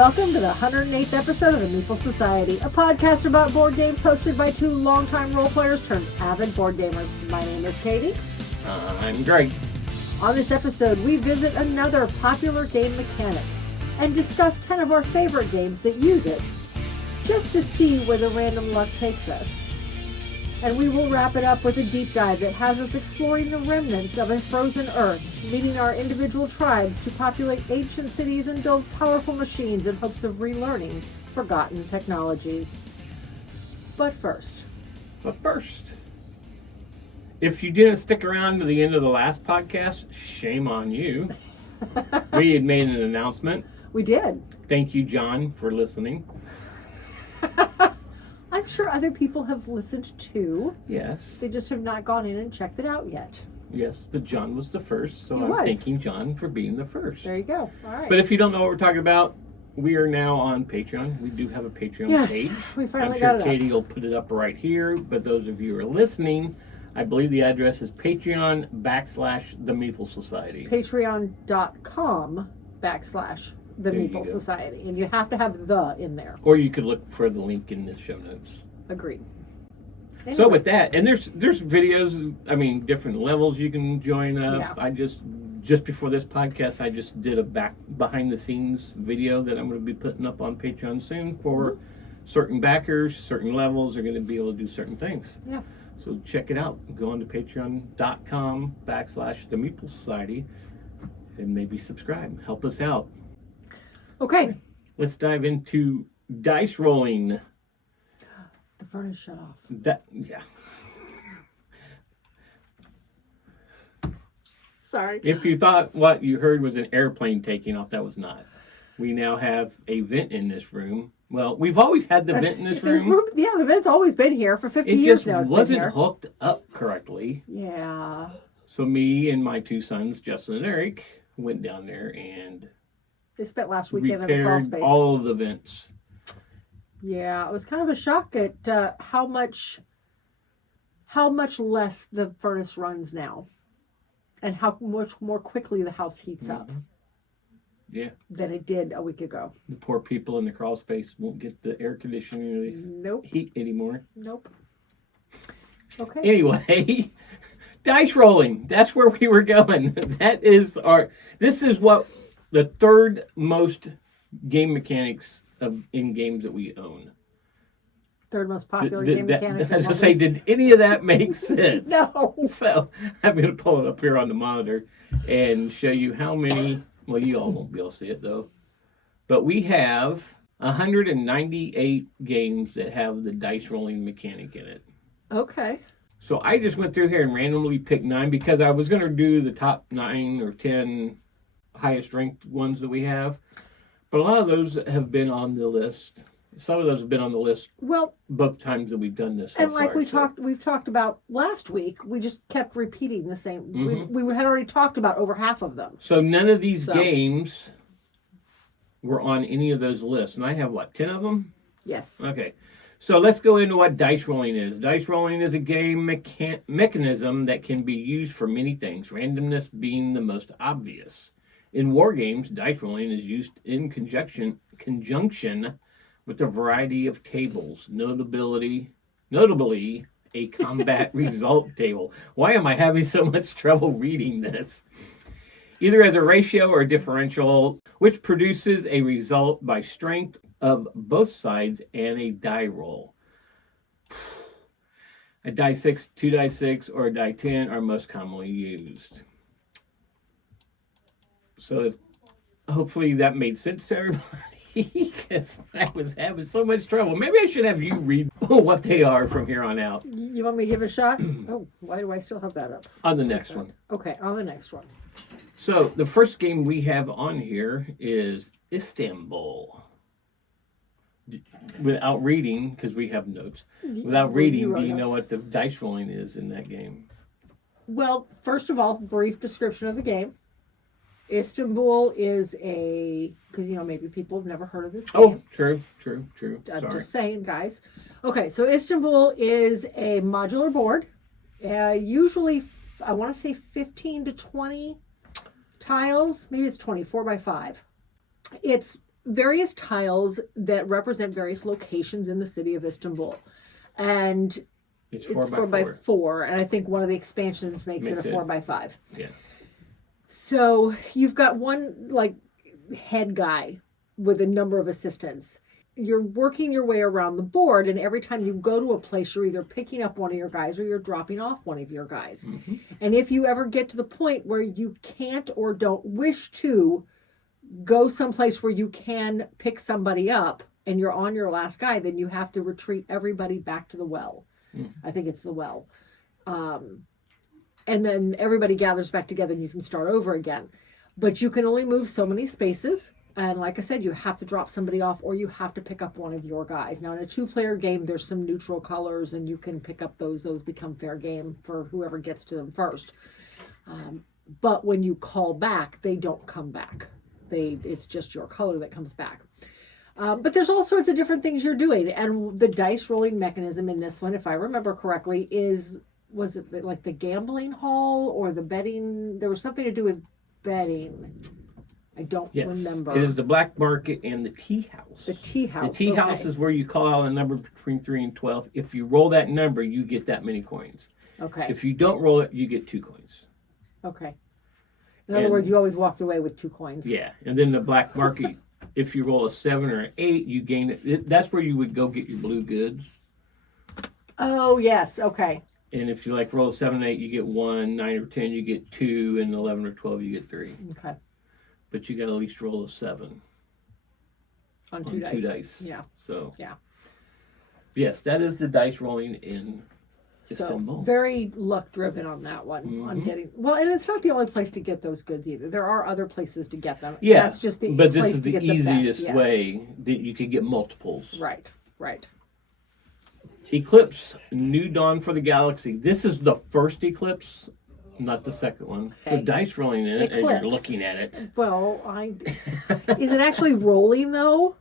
Welcome to the 108th episode of the Meeple Society, a podcast about board games hosted by two longtime role players turned avid board gamers. My name is Katie. I'm Greg. On this episode, we visit another popular game mechanic and discuss 10 of our favorite games that use it, just to see where the random luck takes us. And we will wrap it up with a deep dive that has us exploring the remnants of a frozen Earth, leading our individual tribes to populate ancient cities and build powerful machines in hopes of relearning forgotten technologies. But first, if you didn't stick around to the end of the last podcast, shame on you. We had made an announcement. We did. Thank you, John, for listening. I'm sure other people have listened too. Yes. They just have not gone in and checked it out yet. Yes, but John was the first, so He I'm was. thanking John for being the first. There you go. All right. But if you don't know what we're talking about, we are now on Patreon. We do have a Patreon page. We finally I'm got sure it up. Katie will put it up right here, but those of you who are listening, I believe the address is Patreon /The Meeple Society. Patreon.com/The Meeple Society. And you have to have the in there. Or you could look for the link in the show notes. Agreed. Anyway. So with that, and there's videos, I mean, different levels you can join up. Yeah. I just before this podcast, I just did a behind the scenes video that I'm going to be putting up on Patreon soon for certain backers. Certain levels are going to be able to do certain things. Yeah. So check it out. Go on to patreon.com/The Meeple Society and maybe subscribe. Help us out. Okay. Let's dive into dice rolling. The furnace shut off. Yeah. Sorry. If you thought what you heard was an airplane taking off, that was not. We now have a vent in this room. Well, we've always had the vent in this room. Yeah, the vent's always been here for 50 It years just now. It's wasn't been here. hooked up correctly. Yeah. So me and my two sons, Justin and Eric, went down there and They spent last weekend in the crawl repaired space. all of the vents. Yeah, it was kind of a shock at how much less the furnace runs now, and how much more quickly the house heats up Yeah. than it did a week ago. The poor people in the crawl space won't get the air conditioning or the Nope. heat anymore. Nope. Okay. Anyway, dice rolling. That's where we were going. This is what the third most game mechanics in games that we own. Third most popular game mechanic. As I say, did any of that make sense? No. So I'm going to pull it up here on the monitor and show you how many. Well, you all won't be able to see it though. But we have 198 games that have the dice rolling mechanic in it. Okay. So I just went through here and randomly picked 9 because I was going to do the top 9 or 10 highest ranked ones that we have. But a lot of those have been on the list. Some of those have been on the list both times that we've done this. And like we've talked about last week, we just kept repeating the same. Mm-hmm. We had already talked about over half of them. So none of these games were on any of those lists. And I have, 10 of them? Yes. Okay. So let's go into what dice rolling is. Dice rolling is a game mechanism that can be used for many things, randomness being the most obvious. In war games, dice rolling is used in conjunction with a variety of tables, notably a combat result table. Why am I having so much trouble reading this? Either as a ratio or a differential, which produces a result by strength of both sides and a die roll. A die 6, 2 die 6, or a die 10 are most commonly used. So hopefully that made sense to everybody because I was having so much trouble. Maybe I should have you read what they are from here on out. You want me to give it a shot? Oh, why do I still have that up? On the next one. Okay, on the next one. So the first game we have on here is Istanbul. Without reading, because we have notes, without reading, do you know what the dice rolling is in that game? Well, first of all, brief description of the game. Istanbul is because maybe people have never heard of this game. Oh, true. I'm Sorry. just saying, guys. Okay, so Istanbul is a modular board. Usually, I want to say 15 to 20 tiles. Maybe it's 24 by 5. It's various tiles that represent various locations in the city of Istanbul. And It's it's 4x4. And I think one of the expansions makes it a 4x5. Yeah. So you've got one like head guy with a number of assistants. You're working your way around the board, and every time you go to a place, you're either picking up one of your guys or you're dropping off one of your guys. Mm-hmm. And if you ever get to the point where you can't or don't wish to go someplace where you can pick somebody up and you're on your last guy, then you have to retreat everybody back to the well. I think it's the well. And then everybody gathers back together and you can start over again. But you can only move so many spaces. And like I said, you have to drop somebody off or you have to pick up one of your guys. Now, in a 2-player game, there's some neutral colors and you can pick up those. Those become fair game for whoever gets to them first. But when you call back, they don't come back. It's just your color that comes back. But there's all sorts of different things you're doing. And the dice rolling mechanism in this one, if I remember correctly, was it like the gambling hall or the betting? There was something to do with betting. I don't remember. It is the black market and the tea house. The tea house. The tea house is where you call out a number between 3 and 12. If you roll that number, you get that many coins. Okay. If you don't roll it, you get 2 coins. Okay. In other words, you always walked away with 2 coins. Yeah. And then the black market, if you roll a 7 or an 8, you gain it. That's where you would go get your blue goods. Oh, yes. Okay. And if you like roll a 7 or 8, you get 1, 9 or 10, you get 2, and 11 or 12, you get 3. Okay. But you got to at least roll a 7. On 2 dice. 2 dice. Yeah. So. Yeah. Yes, that is the dice rolling in Istanbul. So very luck driven on that one. On getting and it's not the only place to get those goods either. There are other places to get them. Yeah, that's just the but this place is to the get easiest the best, way that you could get multiples. Right. Right. Eclipse, New Dawn for the Galaxy. This is the first Eclipse, not the second one. Okay. So dice rolling in it, and Eclipse. you're looking at it. Well, is it actually rolling though?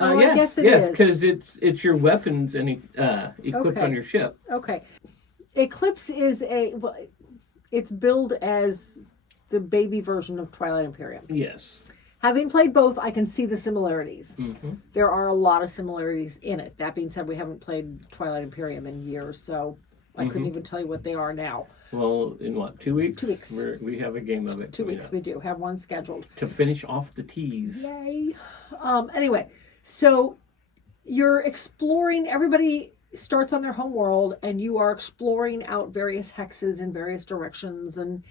I guess it is. Because it's your weapons and equipped on your ship. Okay. Eclipse is it's billed as the baby version of Twilight Imperium. Yes. Having played both, I can see the similarities. Mm-hmm. There are a lot of similarities in it. That being said, we haven't played Twilight Imperium in years, so I couldn't even tell you what they are now. Well, in what, 2 weeks? 2 weeks. We have a game of it. 2 weeks we do. Have one scheduled. To finish off the teas. Yay. Anyway, so you're exploring, everybody starts on their home world and you are exploring out various hexes in various directions and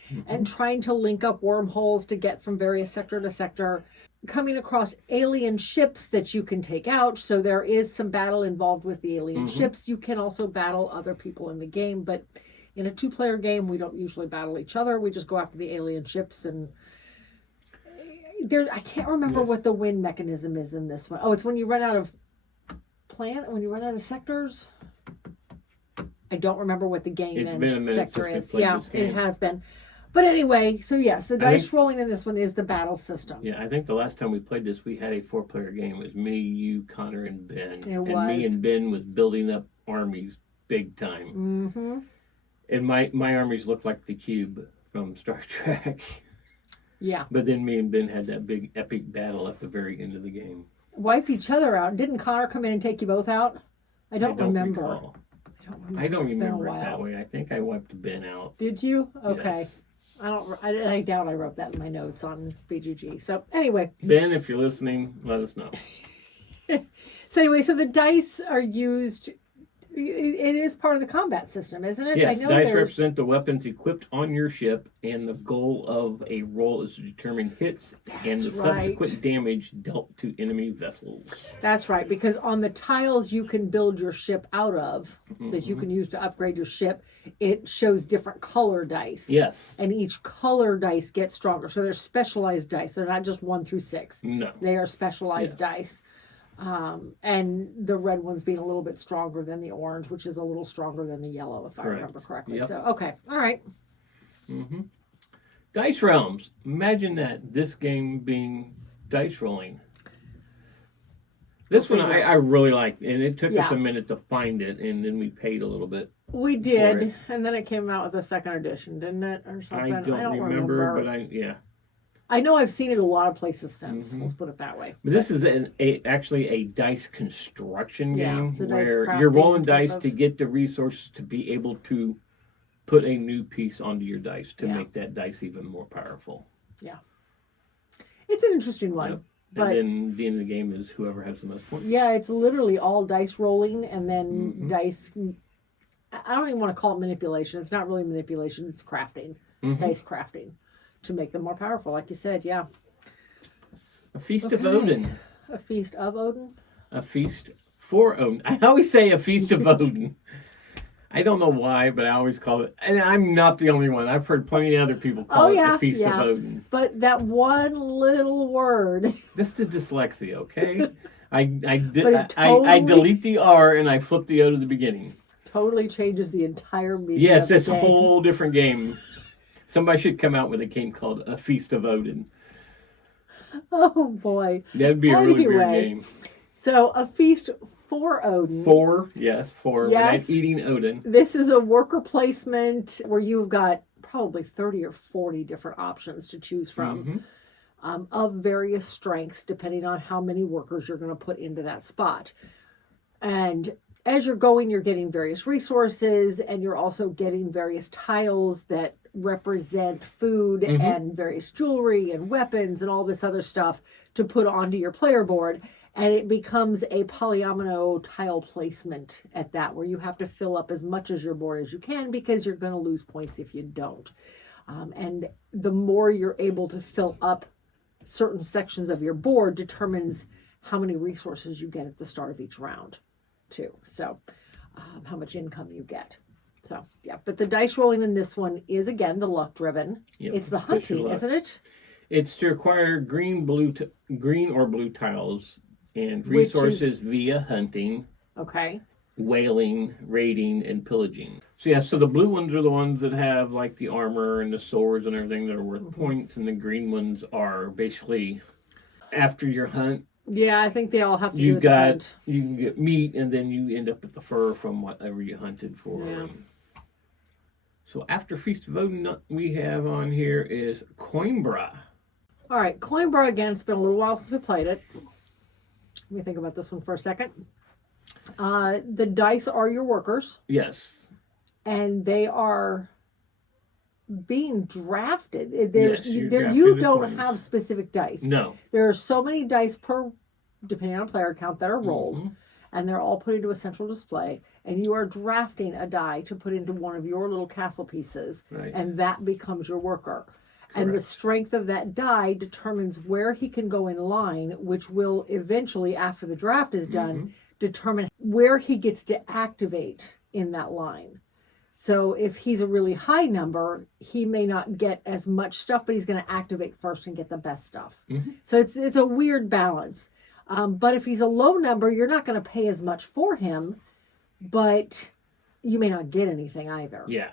trying to link up wormholes to get from various sector to sector, coming across alien ships that you can take out. So there is some battle involved with the alien ships. You can also battle other people in the game, but in a 2-player game, we don't usually battle each other. We just go after the alien ships. And I can't remember what the win mechanism is in this one. Oh, it's when you run out of when you run out of sectors. I don't remember what the game sector is. Yeah, it has been. But anyway, so yes, the dice rolling in this one is the battle system. Yeah, I think the last time we played this, we had a 4-player game. It was me, you, Connor, and Ben. Me and Ben was building up armies big time. Mm-hmm. And my armies looked like the cube from Star Trek. Yeah. But then me and Ben had that big epic battle at the very end of the game. Wipe each other out. Didn't Connor come in and take you both out? I don't remember. Recall. I don't remember it that way. I think I wiped Ben out. Did you? Okay. Yes. I doubt I wrote that in my notes on BGG. So anyway. Ben, if you're listening, let us know. So anyway, so the dice are used. It is part of the combat system, isn't it? Yes, dice represent the weapons equipped on your ship, and the goal of a roll is to determine hits and the subsequent damage dealt to enemy vessels. That's right, because on the tiles you can build your ship out of, that you can use to upgrade your ship, it shows different color dice. Yes. And each color dice gets stronger. So they're specialized dice. They're not just 1 through 6. No. They are specialized dice. And the red ones being a little bit stronger than the orange, which is a little stronger than the yellow, if I remember correctly. Yep. So, okay. All right. Mm-hmm. Dice Realms. Imagine that, this game being dice rolling. This one I really liked, and it took us a minute to find it, and then we paid a little bit. We did, and then it came out with a second edition, didn't it? Or something? I don't remember, but I know I've seen it a lot of places since. Let's put it that way. But this is actually a dice construction game it's a dice where you're rolling crafting dice to get the resources to be able to put a new piece onto your dice to make that dice even more powerful. Yeah. It's an interesting one. Yep. But and then the end of the game is whoever has the most points. yeah, it's literally all dice rolling and then dice. I don't even want to call it manipulation. It's not really manipulation. It's crafting. It's dice crafting to make them more powerful. Like you said, yeah. A Feast of Odin. A Feast of Odin? A Feast for Odin. I always say a Feast of Odin. I don't know why, but I always call it, and I'm not the only one. I've heard plenty of other people call it the Feast of Odin. But that one little word. That's the dyslexia, okay? I totally, delete the R and I flip the O to the beginning. Totally changes the entire meaning. Yes, it's a whole different game. Somebody should come out with a game called A Feast of Odin. Oh boy. That'd be a really weird game. So a feast for Odin. For. We're not eating Odin. This is a worker placement where you've got probably 30 or 40 different options to choose from of various strengths, depending on how many workers you're going to put into that spot. And as you're going, you're getting various resources, and you're also getting various tiles that represent food and various jewelry and weapons and all this other stuff to put onto your player board. And it becomes a polyomino tile placement at that, where you have to fill up as much as your board as you can, because you're going to lose points if you don't. And the more you're able to fill up certain sections of your board determines how many resources you get at the start of each round, too. So how much income you get. So, yeah. But the dice rolling in this one is, again, the luck driven. Yep, it's the hunting, isn't it? It's to acquire green or blue tiles and resources via hunting, whaling, raiding, and pillaging. So so the blue ones are the ones that have like the armor and the swords and everything that are worth points, and the green ones are basically after your hunt. Yeah, I think they all have to do with the hunt. You can get meat, and then you end up with the fur from whatever you hunted for. Yeah. So after Feast of Odin, we have on here is Coimbra. All right, Coimbra, again, it's been a little while since we played it. Let me think about this one for a second. The dice are your workers. Yes. And they are being drafted. You don't have specific dice. No. There are so many dice per, depending on player count, that are rolled. And they're all put into a central display. And you are drafting a die to put into one of your little castle pieces. Right. And that becomes your worker. Correct. And the strength of that die determines where he can go in line, which will eventually, after the draft is done, determine where he gets to activate in that line. So if he's a really high number, he may not get as much stuff, but he's going to activate first and get the best stuff. So it's a weird balance. But if he's a low number, you're not going to pay as much for him, but you may not get anything either. Yeah.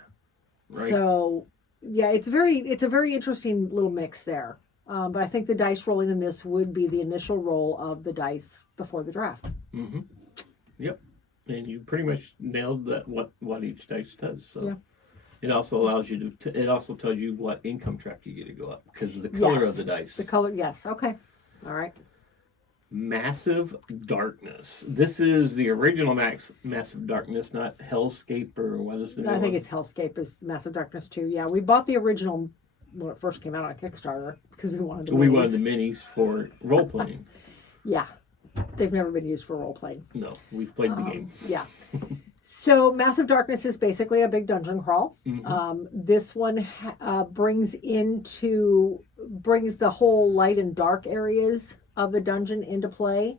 Right. So yeah, it's a very interesting little mix there. But I think the dice rolling in this would be the initial roll of the dice before the draft. Yep. And you pretty much nailed that what each dice does. So yeah. It also allows you to. It also tells you what income track you get to go up because of the color of the dice. The color, yes. Okay. All right. Massive Darkness. This is the original Massive Darkness, not Hellscape or what is it? I think it's Hellscape is Massive Darkness too. Yeah, we bought the original when it first came out on Kickstarter because we wanted the minis. We wanted the minis for role playing. Yeah, they've never been used for role playing. No, we've played the game. Yeah. So Massive Darkness is basically a big dungeon crawl. This one brings the whole light and dark areas of the dungeon into play.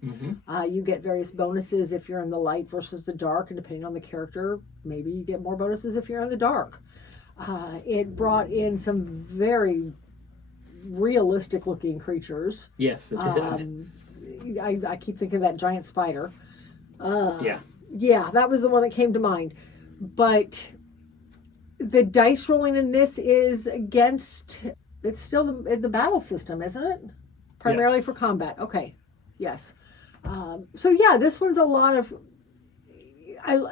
You get various bonuses if you're in the light versus the dark, and depending on the character, maybe you get more bonuses if you're in the dark. It brought in some very realistic looking creatures. Yes, it did. I keep thinking of that giant spider. Yeah, that was the one that came to mind. But the dice rolling in this is against, it's still the battle system, isn't it? Primarily for combat. Okay. Yes. So yeah, this one's a lot of,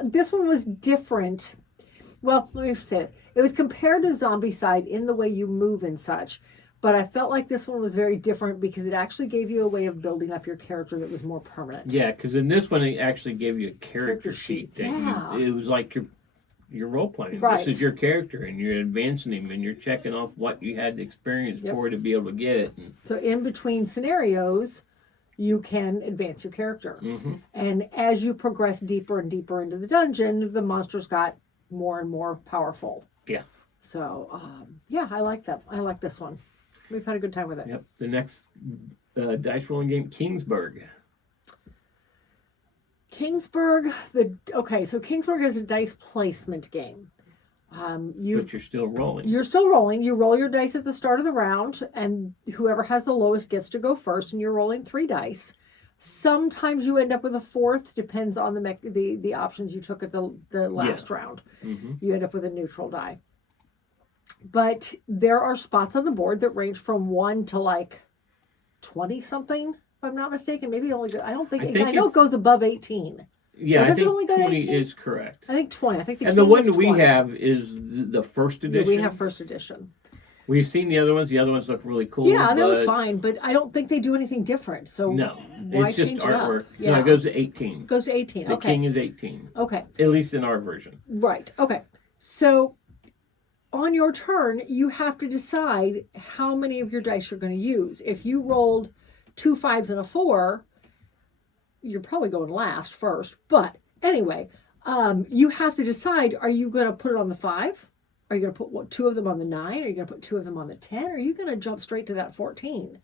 this one was different. Well, let me say it. It was compared to Zombicide in the way you move and such, But I felt like this one was very different because it actually gave you a way of building up your character that was more permanent. Yeah, because in this one, it actually gave you a character sheet. Sheets, yeah. It was like you're role playing. Right. This is your character, and you're advancing him, and you're checking off what you had to experience for to be able to get it. So in between scenarios, you can advance your character. And as you progress deeper and deeper into the dungeon, the monsters got more and more powerful. Yeah. So, yeah, I like that. I like this one. We've had a good time with it. Yep. The next dice rolling game, Kingsburg. Kingsburg, so Kingsburg is a dice placement game. But you're still rolling. You're still rolling. You roll your dice at the start of the round, and whoever has the lowest gets to go first, and you're rolling 3 dice. Sometimes you end up with a 4th, depends on the options you took at the last round. You end up with a neutral die. But there are spots on the board that range from 1 to like 20 something, if I'm not mistaken. Maybe only, I know it goes above 18. Yeah, I think 20 is correct. I think 20. I think and the one that we have is the first edition. Yeah, we have first edition. We've seen the other ones. The other ones look really cool. Yeah, they look fine, but I don't think they do anything different. So no, why it's just change artwork. It yeah. No, it goes to 18. It goes to 18. The king is 18. Okay. At least in our version. Right. Okay. So on your turn, you have to decide how many of your dice you're going to use. If you rolled 2 5s and a 4, you're probably going last first. But anyway, you have to decide, are you going to put it on the 5? Are you going to put 2 of them on the 9? Are you going to put 2 of them on the 10? Or are you going to jump straight to that 14?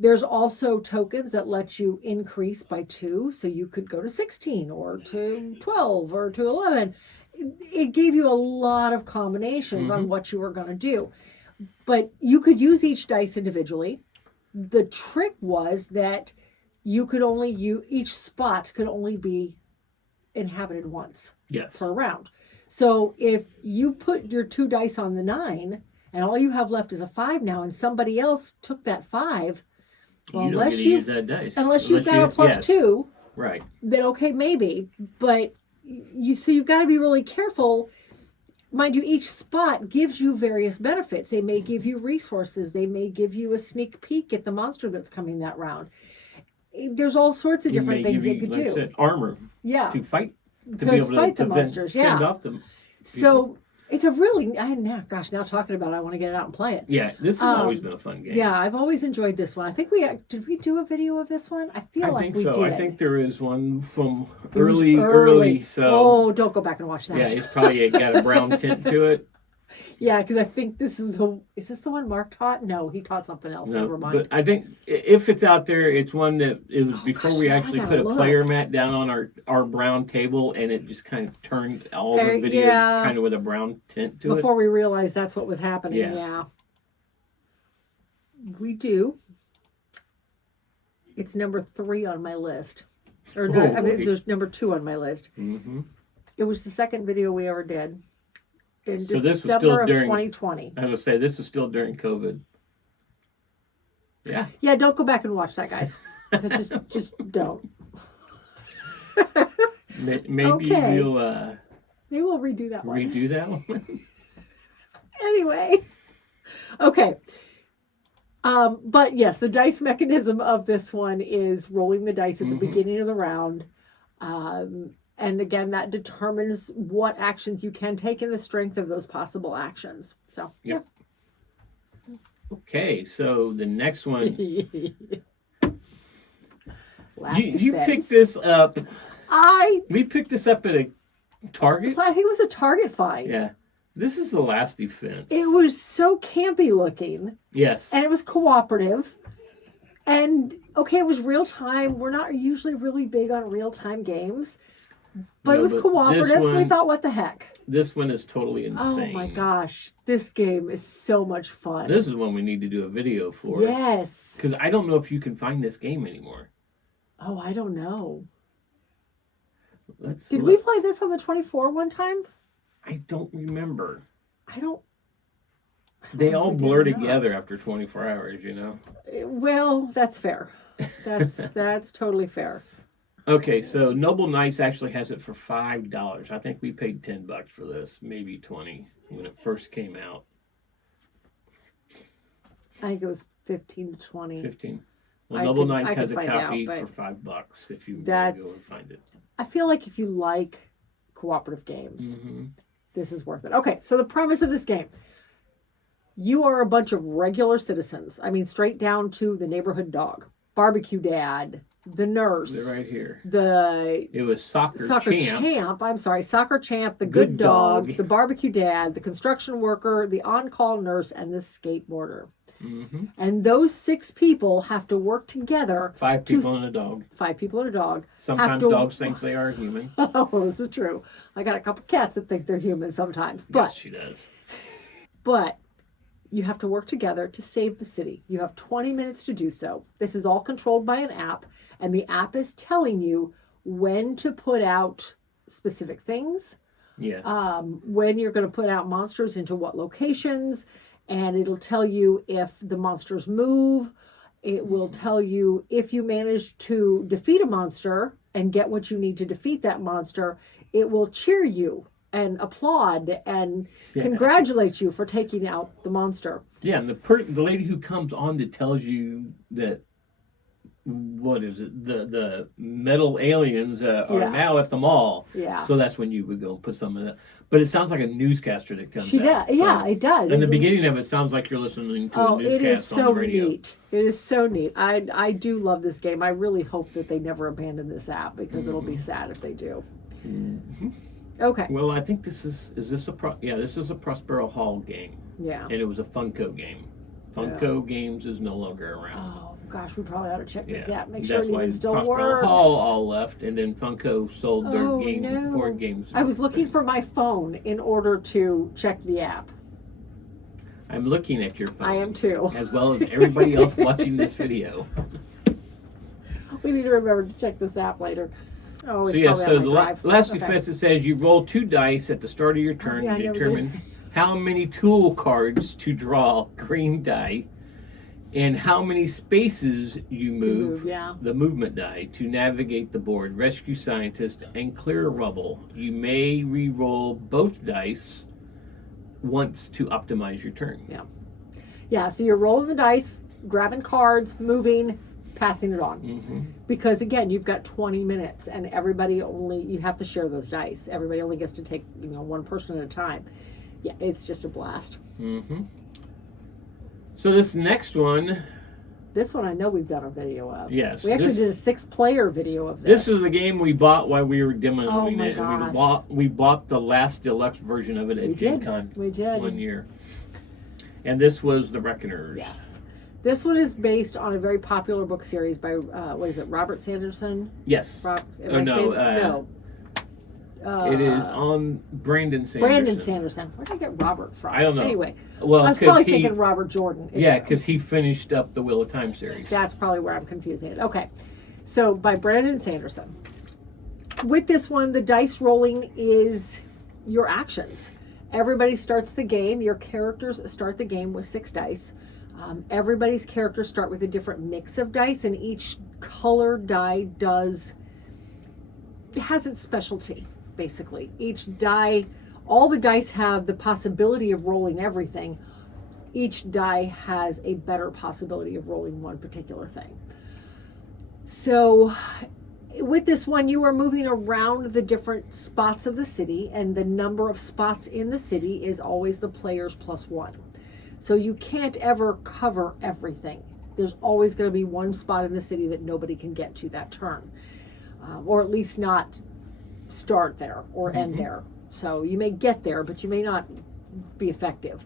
There's also tokens that let you increase by 2. So you could go to 16 or to 12 or to 11. It gave you a lot of combinations on what you were going to do. But you could use each dice individually. The trick was that you could only each spot could only be inhabited once per round. So if you put your 2 dice on the 9 and all you have left is a 5 now, and somebody else took that 5, well, you don't get to use that dice. Unless you've got a plus 2, right? Then okay, maybe. But you've got to be really careful. Mind you, each spot gives you various benefits. They may give you resources. They may give you a sneak peek at the monster that's coming that round. There's all sorts of different things they could do. Said, armor. Yeah. To fight. To be able to fight the monsters. Fend off them. So it's a really, now talking about it, I want to get it out and play it. Yeah, this has always been a fun game. Yeah, I've always enjoyed this one. I think did we do a video of this one? I feel like we did. I think there is one from early. So oh, don't go back and watch that. Yeah, it's probably got a brown tint to it. Yeah, because I think is this the one Mark taught? No, he taught something else. No, never mind. But I think if it's out there, it's one that it was before we actually put a player mat down on our brown table, and it just kind of turned all the videos kind of with a brown tint to it. Before we realized that's what was happening. Yeah. We do. It's number 3 on my list. Or there's number 2 on my list. It was the second video we ever did. In December of 2020. I was going to say, this was still during COVID. Yeah. Yeah, don't go back and watch that, guys. just don't. Maybe we'll... Maybe we'll redo that one. Redo that one? Anyway. Okay. But yes, the dice mechanism of this one is rolling the dice at the beginning of the round. And again, that determines what actions you can take and the strength of those possible actions. So, yeah. Okay, so the next one. You Defense. picked this up. We picked this up at a Target. I think it was a Target find. Yeah. This is the Last Defense. It was so campy looking. Yes. And it was cooperative. And, okay, it was real time. We're not usually really big on real time games. But it was cooperative, so we thought, what the heck? This one is totally insane. Oh my gosh. This game is so much fun. This is one we need to do a video for. Yes. Because I don't know if you can find this game anymore. Oh, I don't know. Did we play this on the 24 one time? I don't remember. They all blur together after 24 hours, you know? Well, that's fair. That's totally fair. Okay, so Noble Knights actually has it for $5. I think we paid $10 for this, maybe 20 when it first came out. I think it was 15 to 20. 15. Well, Noble Knights has a find copy out, for $5 if you want to go and find it. I feel like if you like cooperative games, Mm-hmm. this is worth it. Okay, so the premise of this game. You are a bunch of regular citizens. I mean, straight down to the neighborhood dog, barbecue dad, the nurse. They're right here. It was soccer champ. I'm sorry, soccer champ, the good dog, the barbecue dad, the construction worker, the on-call nurse, and the skateboarder. Mm-hmm. And those 6 people have to work together. 5 people and a dog. 5 people and a dog. Sometimes dogs think they are human. Oh, this is true. I got a couple cats that think they're human sometimes. But yes, she does. But you have to work together to save the city. You have 20 minutes to do so. This is all controlled by an app, and the app is telling you when to put out specific things. Yeah. When you're going to put out monsters into what locations, and it'll tell you if the monsters move. It will tell you if you manage to defeat a monster and get what you need to defeat that monster. It will cheer you and applaud and congratulate you for taking out the monster. Yeah, and the lady who comes on that tells you that, what is it, the metal aliens are now at the mall. Yeah. So that's when you would go and put some of that. But it sounds like a newscaster that comes out. Does. Yeah, it does. In the beginning of it, sounds like you're listening to a newscast on the radio. Neat. It is so neat. I do love this game. I really hope that they never abandon this app because it'll be sad if they do. Mm-hmm. Okay. Well, I think this is this a Prospero Hall game. Yeah. And it was a Funko game. Funko Games is no longer around. Oh gosh, we probably ought to check this app. Make That's sure it why even still Prospero works. Hall all left, and then Funko sold their board games. I was looking for my phone in order to check the app. I'm looking at your phone. I am too. As well as everybody else watching this video. We need to remember to check this app later. Oh, it's the last defense, it says you roll 2 dice at the start of your turn to determine how many tool cards to draw, green die, and how many spaces you move, the movement die, to navigate the board, rescue scientists, and clear rubble. You may re-roll both dice once to optimize your turn. Yeah. Yeah, so you're rolling the dice, grabbing cards, moving, passing it on. Mm-hmm. Because again, you've got 20 minutes and you have to share those dice. Everybody only gets to take, one person at a time. Yeah, it's just a blast. Mm-hmm. So this next one. This one I know we've done a video of. Yes. We actually did a 6-player video of this. This is a game we bought while we were demoing it. Gosh. And we bought the last deluxe version of it at Gen Con. We did. 1 year. And this was The Reckoners. Yes. This one is based on a very popular book series by, Robert Sanderson? Yes. No. It is on Brandon Sanderson. Brandon Sanderson. Where did I get Robert from? I don't know. Anyway, well, I was probably thinking Robert Jordan. Because he finished up the Wheel of Time series. That's probably where I'm confusing it. Okay. So, by Brandon Sanderson. With this one, the dice rolling is your actions. Everybody starts the game. Your characters start the game with 6 dice. Everybody's characters start with a different mix of dice, and each color die has its specialty, basically. Each die, all the dice have the possibility of rolling everything. Each die has a better possibility of rolling one particular thing. So with this one, you are moving around the different spots of the city, and the number of spots in the city is always the players +1. So you can't ever cover everything. There's always going to be one spot in the city that nobody can get to that turn. Or at least not start there or end there. So you may get there, but you may not be effective.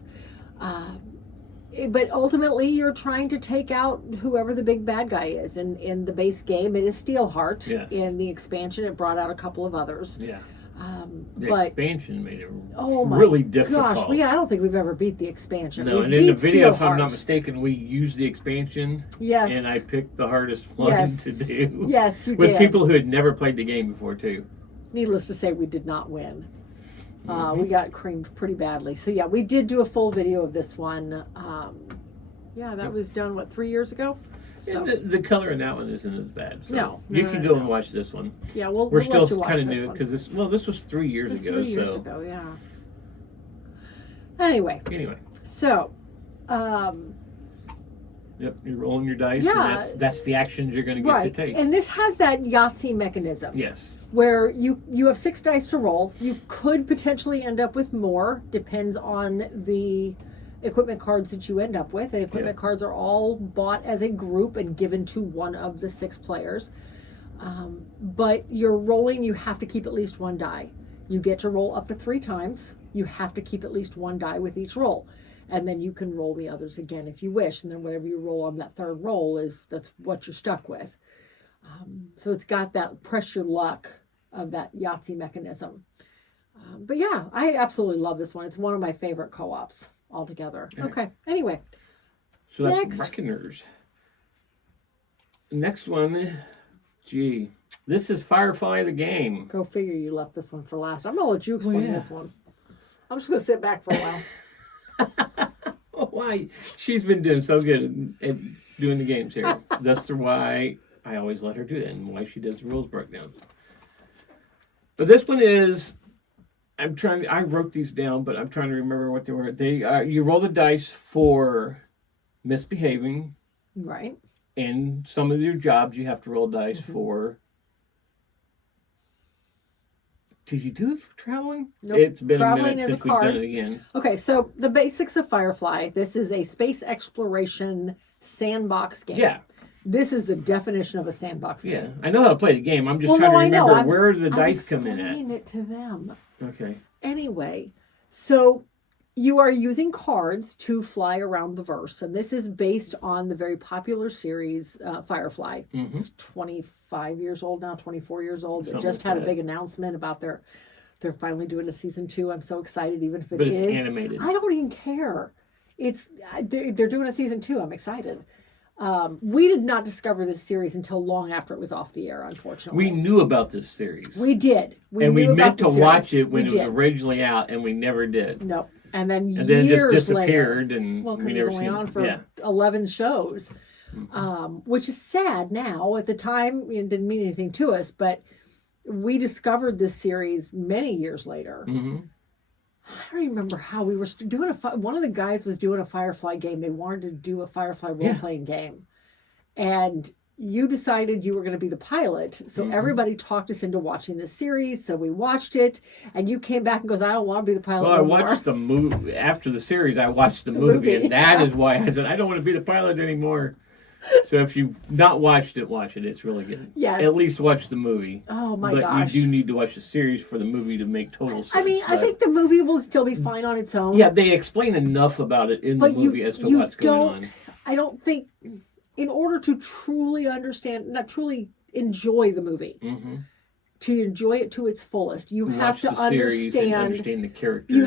But ultimately, you're trying to take out whoever the big bad guy is. In the base game, it is Steelheart. Yes. In the expansion, it brought out a couple of others. Yeah. The expansion made it my really difficult. Gosh, I don't think we've ever beat the expansion. No, and in the video, if I'm not mistaken, we used the expansion. Yes. And I picked the hardest one to do. Yes, you did. With people who had never played the game before, too. Needless to say, we did not win. We got creamed pretty badly. So, yeah, we did do a full video of this one. That was done, 3 years ago? So. And the color in that one isn't as bad. So no, you can go and watch this one. Yeah, we're still kind of new because this was 3 years ago. 3 years ago, yeah. Anyway. So, Yep, you're rolling your dice, Yeah. and that's the actions you're going to get to take. And this has that Yahtzee mechanism. Yes. Where you have 6 dice to roll. You could potentially end up with more. Depends on the equipment cards that you end up with. And equipment cards are all bought as a group and given to one of the 6 players. But you're rolling, you have to keep at least 1 die. You get to roll up to 3 times. You have to keep at least 1 die with each roll. And then you can roll the others again if you wish. And then whatever you roll on that 3rd roll that's what you're stuck with. So it's got that pressure luck of that Yahtzee mechanism. But yeah, I absolutely love this one. It's one of my favorite co-ops altogether. Okay, anyway. So that's Reckoners. Next one, gee, this is Firefly the game. Go figure you left this one for last. I'm going to let you explain this one. I'm just going to sit back for a while. Why? She's been doing so good at doing the games here. That's why I always let her do it and why she does the rules breakdowns. But this one is, I wrote these down, but I'm trying to remember what they were. You roll the dice for misbehaving. Right. And some of your jobs you have to roll dice for. Did you do it for traveling? Nope. It's been Traveling a minute is since a we've card. done it again. Okay, so the basics of Firefly. This is a space exploration sandbox game. Yeah. This is the definition of a sandbox game. Yeah, I know how to play the game. I'm just trying to remember where the dice come in at. I'm explaining it to them. Okay. Anyway, so you are using cards to fly around the verse, and this is based on the very popular series Firefly. Mm-hmm. It's 25 years old now, 24 years old. Something It just like had that. a big announcement about they're finally doing a season 2. I'm so excited, even if But it's animated. I don't even care. They're doing a season 2. I'm excited. We did not discover this series until long after it was off the air, unfortunately. We knew about this series. We did. We meant to watch it when it was originally out, and we never did. Nope. And then it just disappeared, later, and because we it never was only seen on it. for 11 shows, which is sad now. At the time, it didn't mean anything to us, but we discovered this series many years later. Mm-hmm. I don't remember how we were doing one of the guys was doing a Firefly game. They wanted to do a Firefly role-playing game. And you decided you were going to be the pilot. So everybody talked us into watching this series. So we watched it. And you came back and goes, I don't want to be the pilot Well, anymore. I watched the movie. After the series, I watched the movie. And that is why I said, I don't want to be the pilot anymore. So if you've not watched it, watch it. It's really good. Yes. At least watch the movie. Oh, my gosh. gosh. But you do need to watch the series for the movie to make total sense. I mean, I think the movie will still be fine on its own. Yeah, they explain enough about it in the movie as to what's going on. I don't think, in order to truly understand, not truly enjoy the movie, to enjoy it to its fullest, you have to understand the characters. You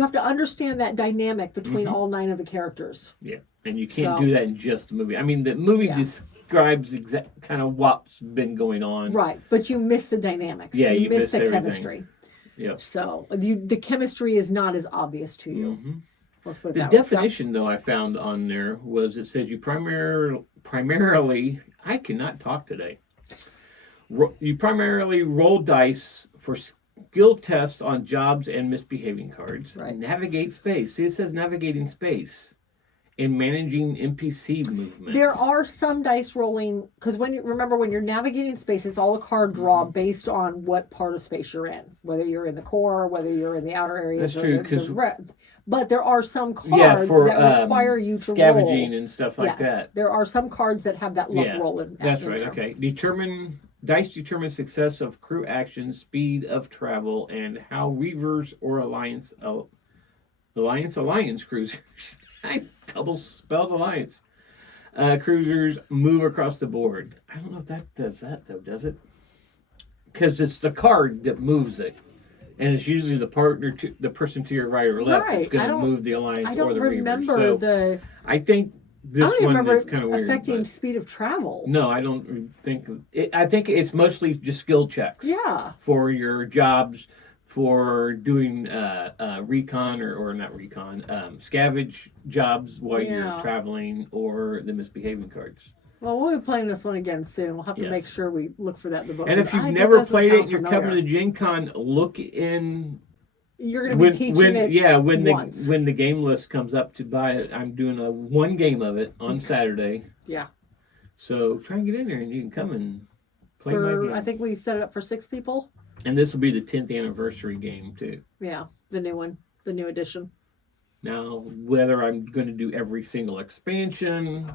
have to understand that dynamic between all 9 of the characters. Yeah, and you can't do that in just the movie. I mean, the movie describes kind of what's been going on. Right, but you miss the dynamics. Yeah, you miss the everything. chemistry. Yep. So the chemistry is not as obvious to you. Let's put it The that way. definition, though, I found on there was it says you primarily, I cannot talk today. You primarily roll dice for skill tests on jobs and misbehaving cards. Right. Navigate space. See, it says navigating space. And managing NPC movement. There are some dice rolling, because when you're navigating space, it's all a card draw based on what part of space you're in, whether you're in the core, whether you're in the outer areas. That's true, but there are some cards that require you to scavenging roll. and stuff like that. There are some cards that have that luck roll in. That's in right. there. Okay. Dice determine success of crew actions, speed of travel, and how Reavers or Alliance cruisers. I double spelled Alliance. Cruisers move across the board. I don't know if that does that, though, does it? Because it's the card that moves it. And it's usually the person to your right or left that's going to move the Alliance or the Reavers. I don't remember I think this one is kind of weird. Affecting speed of travel. No, I don't think it. I think it's mostly just skill checks. Yeah. For your jobs, for doing recon or not recon, scavenge jobs while you're traveling, or the misbehaving cards. Well, we'll be playing this one again soon. We'll have to make sure we look for that in the book. And if you've never played it, you're coming to Gen Con, look in You're going to be teaching it once. when the game list comes up to buy it, I'm doing one game of it on Saturday. Yeah. So try and get in there, and you can come and play my game. I think we set it up for 6 people. And this will be the 10th anniversary game too. Yeah, the new one, the new edition. Now, whether I'm going to do every single expansion,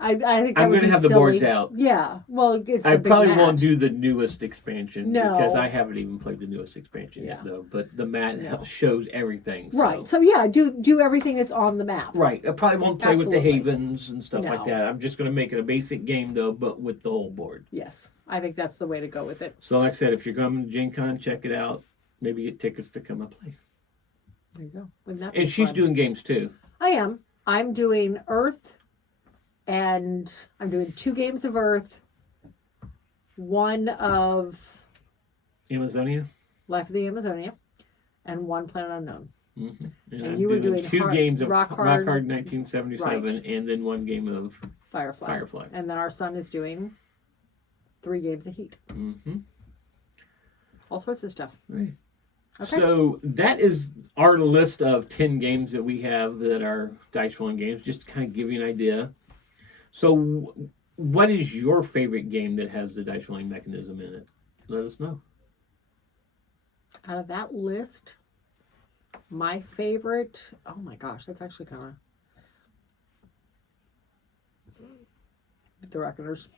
I think I'm going to have the boards out. Yeah, well, I probably won't do the newest expansion because I haven't even played the newest expansion yet, though. But the map shows everything. So. Right. So yeah, do everything that's on the map. Right. I probably won't play with the havens and stuff like that. I'm just going to make it a basic game though, but with the whole board. Yes, I think that's the way to go with it. So like I said, if you're coming to Gen Con, check it out. Maybe get tickets to come and play. There you go. Wouldn't that be and she's fun? doing games too. I am. I'm doing Earth. And I'm doing 2 games of Earth, 1 of Amazonia, Life of the Amazonia, and 1 Planet Unknown. Mm-hmm. And you were doing 2 games of Rock Hard 1977, right. And then 1 game of Firefly. And then our son is doing 3 games of Heat. Mm-hmm. All sorts of stuff. Right. Okay. So that is our list of 10 games that we have that are dice rolling games, just to kind of give you an idea. So what is your favorite game that has the dice rolling mechanism in it? Let us know. Out of that list, my favorite, oh my gosh, that's actually kind of the Reckoners.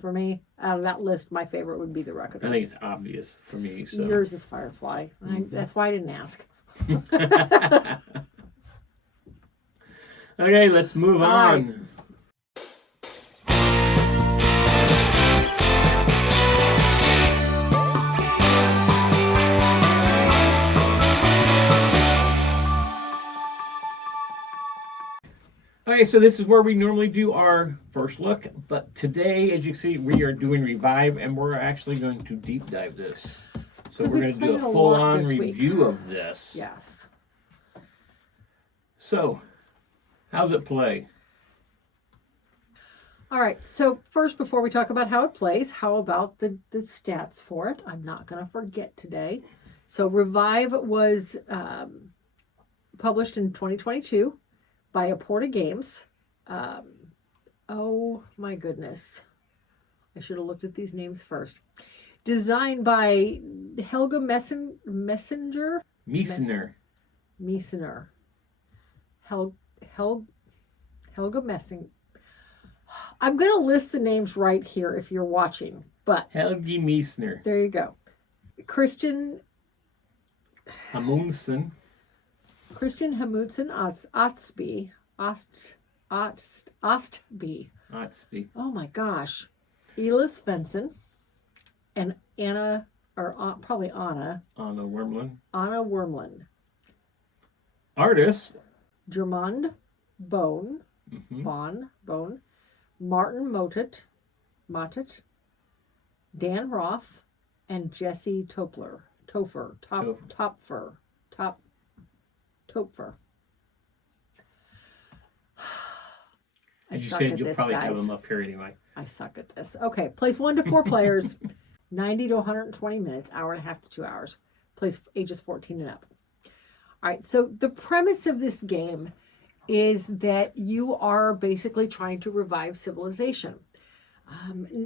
For me, out of that list, my favorite would be the Reckoners. I think it's obvious for me. So. Yours is Firefly. That's why I didn't ask. Okay, let's move on. Right. Okay, so this is where we normally do our first look, but today, as you can see, we are doing Revive, and we're actually going to deep dive this. So we're going to do a full-on review of this. Yes. So, how's it play? All right, so first, before we talk about how it plays, how about the stats for it? I'm not going to forget today. So Revive was published in 2022. By Aporta Games. Oh my goodness. I should have looked at these names first. Designed by Helga Meissner. Helga Messing. I'm going to list the names right here if you're watching. But Helgi Meissner. There you go. Christian Hamundsen Ostby. Oh my gosh. Elis Svensson and Anna, or probably Anna. Anna Wormlin. Artists. Germond Bone. Bone. Martin Motet. Dan Roth. And Jesse Topfer. As you said, you'll probably have them up here anyway. I suck at this. Okay, plays 1 to 4 players, 90 to 120 minutes, hour and a half to 2 hours. Plays ages 14 and up. All right, so the premise of this game is that you are basically trying to revive civilization.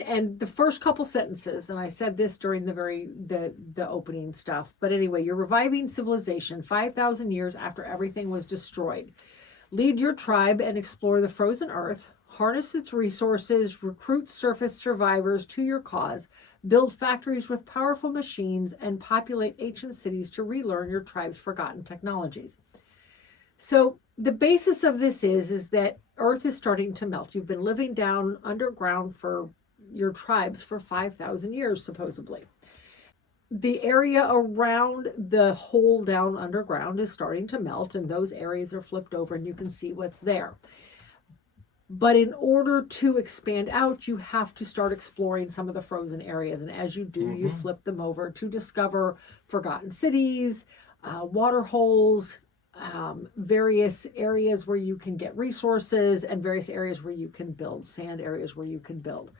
And the first couple sentences, and I said this during the opening stuff, but anyway, you're reviving civilization 5,000 years after everything was destroyed. Lead your tribe and explore the frozen earth, harness its resources, recruit surface survivors to your cause, build factories with powerful machines, and populate ancient cities to relearn your tribe's forgotten technologies. So the basis of this is that Earth is starting to melt. You've been living down underground for your tribes for 5,000 years, supposedly. The area around the hole down underground is starting to melt, and those areas are flipped over, and you can see what's there. But in order to expand out, you have to start exploring some of the frozen areas. And as you do, you flip them over to discover forgotten cities, water holes, various areas where you can get resources, and various areas where you can build, sand areas where you can build.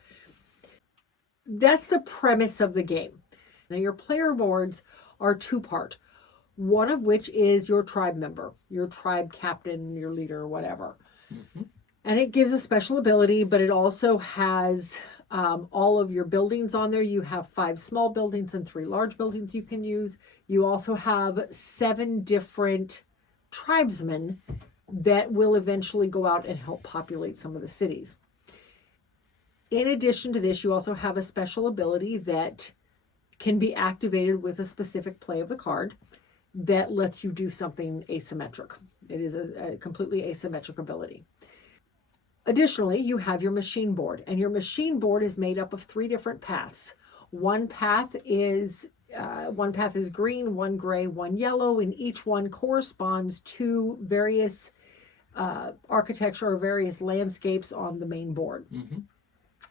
That's the premise of the game. Now, your player boards are 2-part. one of which is your tribe member, your tribe captain, your leader, or whatever. Mm-hmm. And it gives a special ability, but it also has all of your buildings on there. You have 5 small buildings and 3 large buildings you can use. You also have 7 different tribesmen that will eventually go out and help populate some of the cities. In addition to this, you also have a special ability that can be activated with a specific play of the card that lets you do something asymmetric. It is a completely asymmetric ability. Additionally, you have your machine board, and your machine board is made up of 3 different paths. One path is green, 1 gray, 1 yellow, and each one corresponds to various architecture or various landscapes on the main board. Mm-hmm.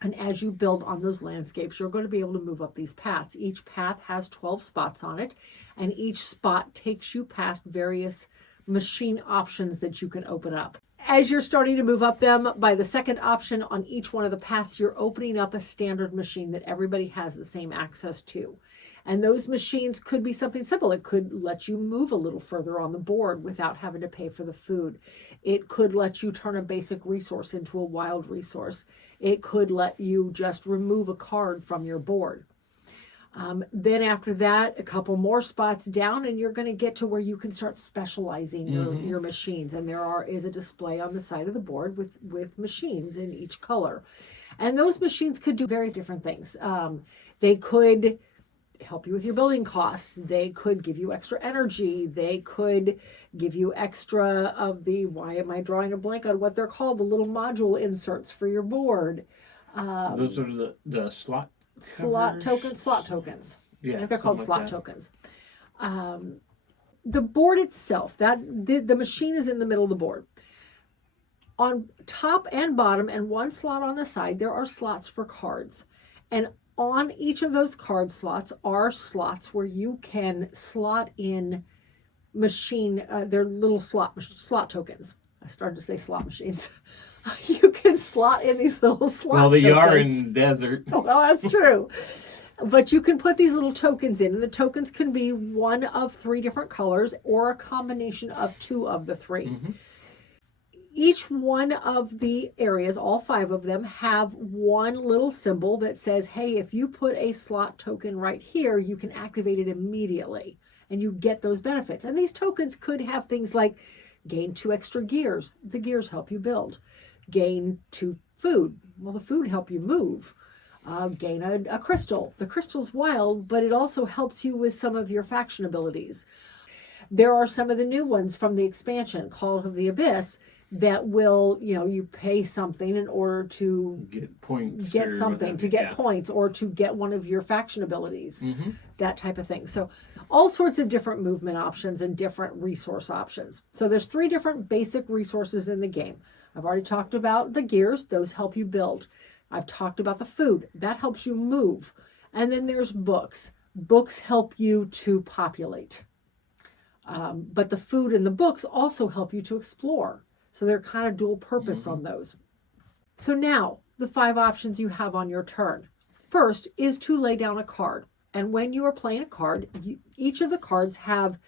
And as you build on those landscapes, you're going to be able to move up these paths. Each path has 12 spots on it, and each spot takes you past various machine options that you can open up. As you're starting to move up them, by the second option on each one of the paths, you're opening up a standard machine that everybody has the same access to. And those machines could be something simple. It could let you move a little further on the board without having to pay for the food. It could let you turn a basic resource into a wild resource. It could let you just remove a card from your board. Then after that, a couple more spots down, and you're going to get to where you can start specializing your machines. And is a display on the side of the board with machines in each color. And those machines could do various different things. They could help you with your building costs. They could give you extra energy. They could give you extra of why am I drawing a blank on what they're called, the little module inserts for your board. Those are the slot tokens. Yeah, I think they're called slot like tokens. The board itself, the machine is in the middle of the board. On top and bottom and 1 slot on the side, there are slots for cards. And on each of those card slots are slots where you can slot in they're little slot tokens. I started to say slot machines. You can slot in these little slot tokens. Well, they are in the desert. Well, that's true. But you can put these little tokens in, and the tokens can be one of 3 different colors or a combination of 2 of the 3. Mm-hmm. Each one of the areas, all 5 of them, have one little symbol that says, hey, if you put a slot token right here, you can activate it immediately, and you get those benefits. And these tokens could have things like gain 2 extra gears. The gears help you build. Gain 2 food. Well, the food help you move. Gain a crystal. The crystal's wild, but it also helps you with some of your faction abilities. There are some of the new ones from the expansion, Call of the Abyss, that will, you pay something in order to get points, points, or to get one of your faction abilities, that type of thing. So all sorts of different movement options and different resource options. So there's 3 different basic resources in the game. I've already talked about the gears. Those help you build. I've talked about the food. That helps you move. And then there's books. Books help you to populate. But the food and the books also help you to explore. So they're kind of dual purpose on those. So now, the 5 options you have on your turn. First is to lay down a card. And when you are playing a card, each of the cards have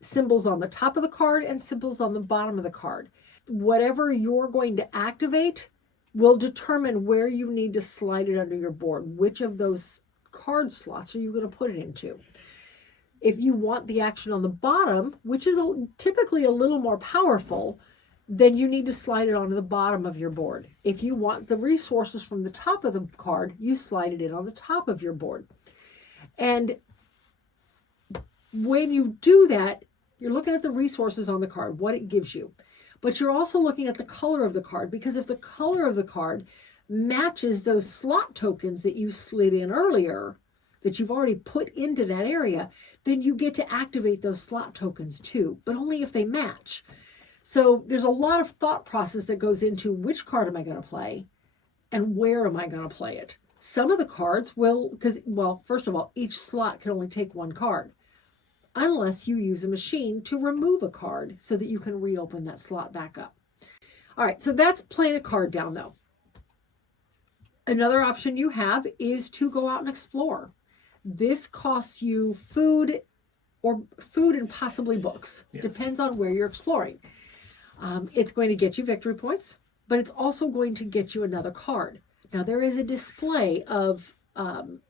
symbols on the top of the card and symbols on the bottom of the card. Whatever you're going to activate will determine where you need to slide it under your board. Which of those card slots are you going to put it into? If you want the action on the bottom, which is typically a little more powerful, then you need to slide it onto the bottom of your board. If you want the resources from the top of the card, you slide it in on the top of your board. And when you do that, you're looking at the resources on the card, what it gives you. But you're also looking at the color of the card, because if the color of the card matches those slot tokens that you slid in earlier, that you've already put into that area, then you get to activate those slot tokens too, but only if they match. So there's a lot of thought process that goes into which card am I going to play and where am I going to play it. Some of the cards will, first of all, each slot can only take 1 card unless you use a machine to remove a card so that you can reopen that slot back up. All right, so that's playing a card down though. Another option you have is to go out and explore. This costs you food or food and possibly books. Yes. Depends on where you're exploring. It's going to get you victory points, but it's also going to get you another card. Now, there is a display of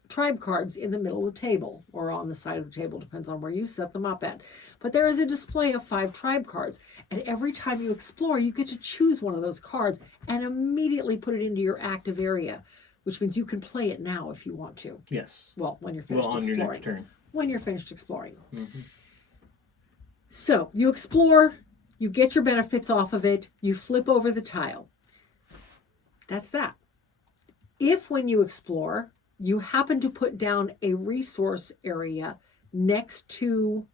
tribe cards in the middle of the table or on the side of the table, depends on where you set them up at. But there is a display of 5 tribe cards. And every time you explore, you get to choose one of those cards and immediately put it into your active area, which means you can play it now if you want to. Yes. Well, when you're finished on exploring. your next turn. When you're finished exploring. Mm-hmm. So you explore, you get your benefits off of it, you flip over the tile. That's that. If when you explore, you happen to put down a resource area next to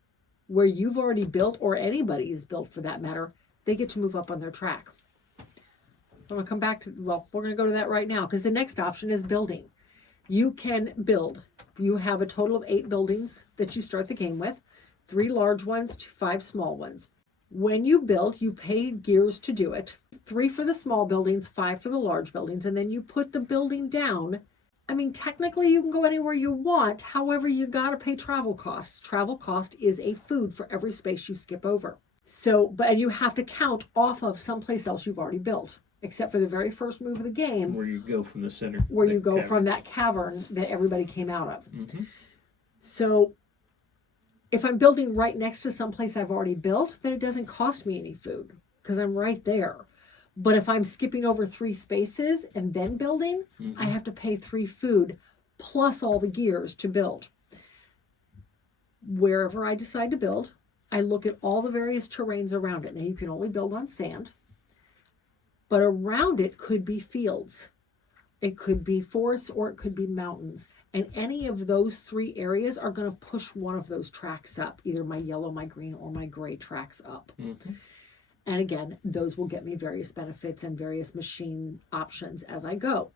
where you've already built, or anybody has built for that matter, they get to move up on their track. I'm going to come back to, well, we're going to go to that right now, because the next option is building. You can build. You have a total of 8 buildings that you start the game with, 3 large ones to 5 small ones. When you build, you pay gears to do it. 3 for the small buildings, 5 for the large buildings, and then you put the building down. I mean, technically you can go anywhere you want. However, you got to pay travel costs. Travel cost is a food for every space you skip over. So, and you have to count off of someplace else you've already built, except for the very first move of the game. Where you go from the center. Where you go from that cavern that everybody came out of. Mm-hmm. So if I'm building right next to someplace I've already built, then it doesn't cost me any food because I'm right there. But if I'm skipping over 3 spaces and then building, mm-hmm. I have to pay 3 food plus all the gears to build. Wherever I decide to build, I look at all the various terrains around it. Now, you can only build on sand, but around it could be fields. It could be forests, or it could be mountains. And any of those 3 areas are going to push one of those tracks up, either my yellow, my green, or my gray tracks up. Mm-hmm. And again, those will get me various benefits and various machine options as I go.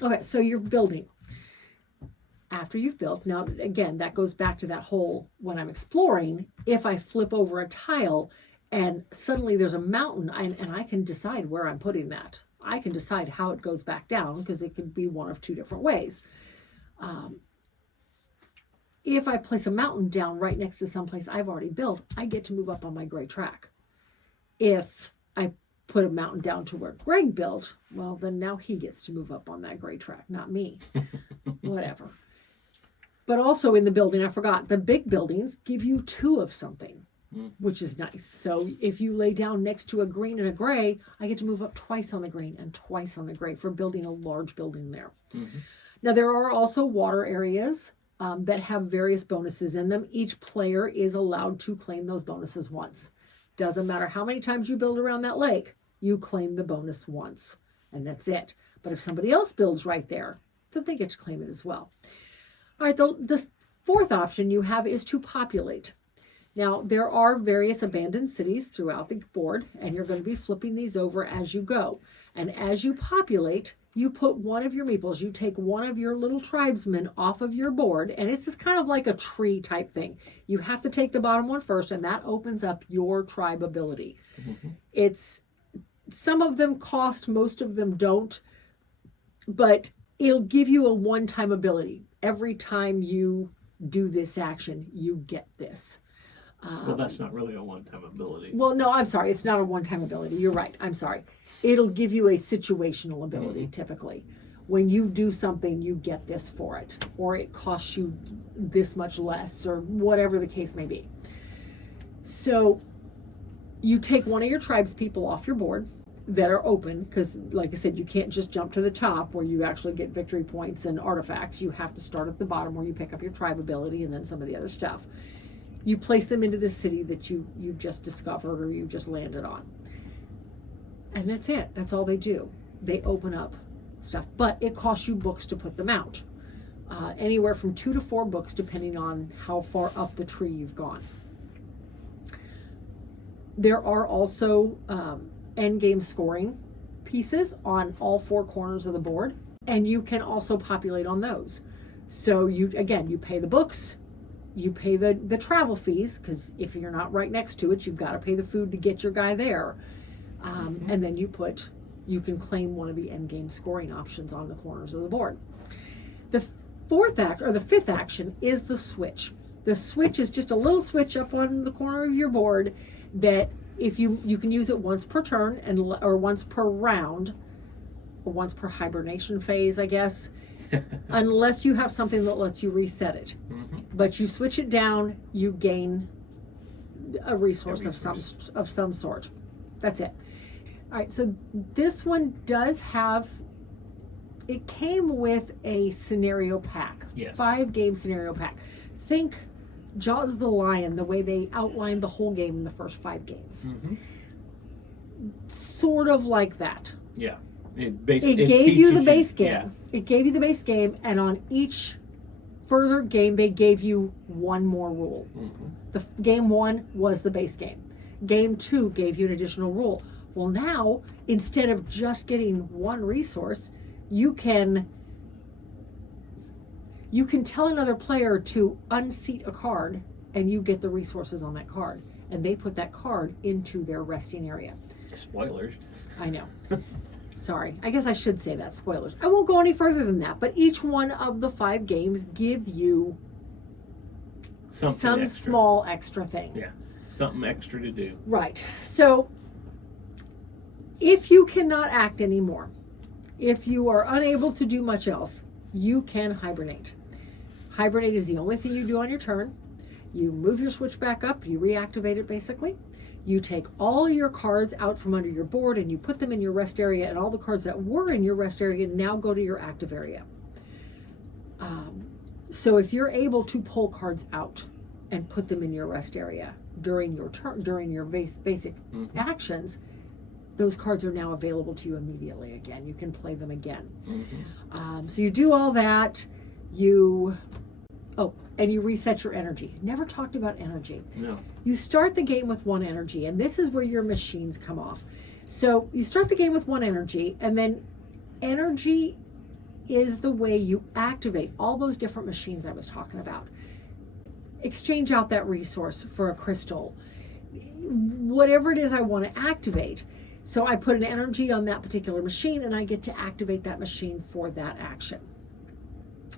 Okay, so you're building. After you've built, now again, that goes back to that whole, when I'm exploring, if I flip over a tile and suddenly there's a mountain, and I can decide where I'm putting that. I can decide how it goes back down, because it could be one of 2 different ways. If I place a mountain down right next to someplace I've already built, I get to move up on my gray track. If I put a mountain down to where Greg built, well, then now he gets to move up on that gray track, not me. Whatever. But also in the building, I forgot, the big buildings give you 2 of something, which is nice. So if you lay down next to a green and a gray, I get to move up twice on the green and twice on the gray for building a large building there. Mm-hmm. Now, there are also water areas that have various bonuses in them. Each player is allowed to claim those bonuses once. Doesn't matter how many times you build around that lake, you claim the bonus once, and that's it. But if somebody else builds right there, then they get to claim it as well. All right, the 4th option you have is to populate. Now, there are various abandoned cities throughout the board, and you're going to be flipping these over as you go. And as you populate, you put one of your meeples, you take one of your little tribesmen off of your board, and it's just kind of like a tree type thing. You have to take the bottom one first, and that opens up your tribe ability. Mm-hmm. It's, some of them cost, most of them don't, but it'll give you a one-time ability. Every time you do this action, you get this. Well, that's not really a one-time ability. Well, no, I'm sorry. It's not a one-time ability. You're right. I'm sorry. It'll give you a situational ability, mm-hmm. typically. When you do something, you get this for it. Or it costs you this much less, or whatever the case may be. So you take one of your tribes people off your board that are open, because like I said, you can't just jump to the top where you actually get victory points and artifacts. You have to start at the bottom where you pick up your tribe ability and then some of the other stuff. You place them into the city that you've just discovered or you've just landed on. And that's it. That's all they do. They open up stuff. But it costs you books to put them out. Anywhere from 2 to 4 books, depending on how far up the tree you've gone. There are also end game scoring pieces on all 4 corners of the board. And you can also populate on those. So you pay the books. You pay the travel fees, because if you're not right next to it, you've got to pay the food to get your guy there. Mm-hmm. And then you can claim one of the end game scoring options on the corners of the board. The 5th action is the switch. The switch is just a little switch up on the corner of your board that if you can use it once per turn or once per round, or once per hibernation phase, I guess, unless you have something that lets you reset it. But you switch it down, you gain a resource. Of some sort. That's it. All right, so this one does have, it came with a scenario pack. Yes. 5-game scenario pack. Think Jaws of the Lion, the way they outlined the whole game in the first 5 games. Sort of like that. Yeah. It gave you the base game. Yeah. It gave you the base game, and on each further game, they gave you one more rule. The game 1 was the base game. Game 2 gave you an additional rule. Well, now, instead of just getting one resource, you can tell another player to unseat a card, and you get the resources on that card. And they put that card into their resting area. Spoilers. I know. Sorry. I guess I should say that. Spoilers. I won't go any further than that, but each one of the 5 games give you some extra. small extra thing. Yeah. Something extra to do. Right. So if you cannot act anymore, if you are unable to do much else, you can hibernate. Hibernate is the only thing you do on your turn. You move your switch back up, you reactivate it basically. You take all your cards out from under your board and you put them in your rest area, and all the cards that were in your rest area now go to your active area. So if you're able to pull cards out and put them in your rest area during your turn, during your basic actions, those cards are now available to you immediately again. You can play them again. So you do all that. And you reset your energy. Never talked about energy. No. You start the game with 1 energy, and this is where your machines come off. So you start the game with 1 energy, and then energy is the way you activate all those different machines I was talking about. Exchange out that resource for a crystal. Whatever it is I want to activate. So I put an energy on that particular machine, and I get to activate that machine for that action.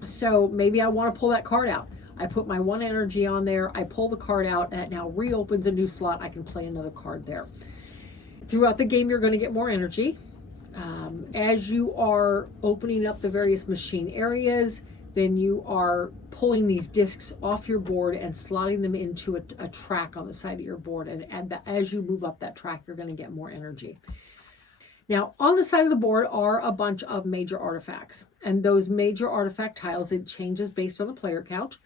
So maybe I want to pull that card out. I put my 1 energy on there, I pull the card out, and it now reopens a new slot. I can play another card there. Throughout the game, you're going to get more energy. As you are opening up the various machine areas, then you are pulling these discs off your board and slotting them into a track on the side of your board. And as you move up that track, you're going to get more energy. Now, on the side of the board are a bunch of major artifacts. And those major artifact tiles, it changes based on the player count.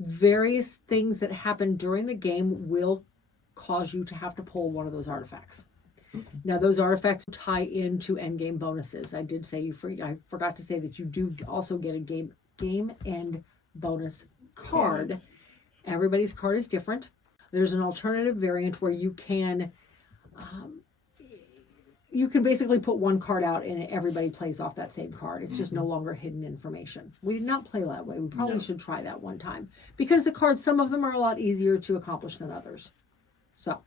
Various things that happen during the game will cause you to have to pull one of those artifacts. Now, those artifacts tie into endgame bonuses. I did say I forgot to say that you do also get a game end bonus card. Everybody's card is different. There's an alternative variant where you can basically put 1 card out and everybody plays off that same card. It's just no longer hidden information. We did not play that way. We probably should try that one time because the cards, some of them are a lot easier to accomplish than others. So,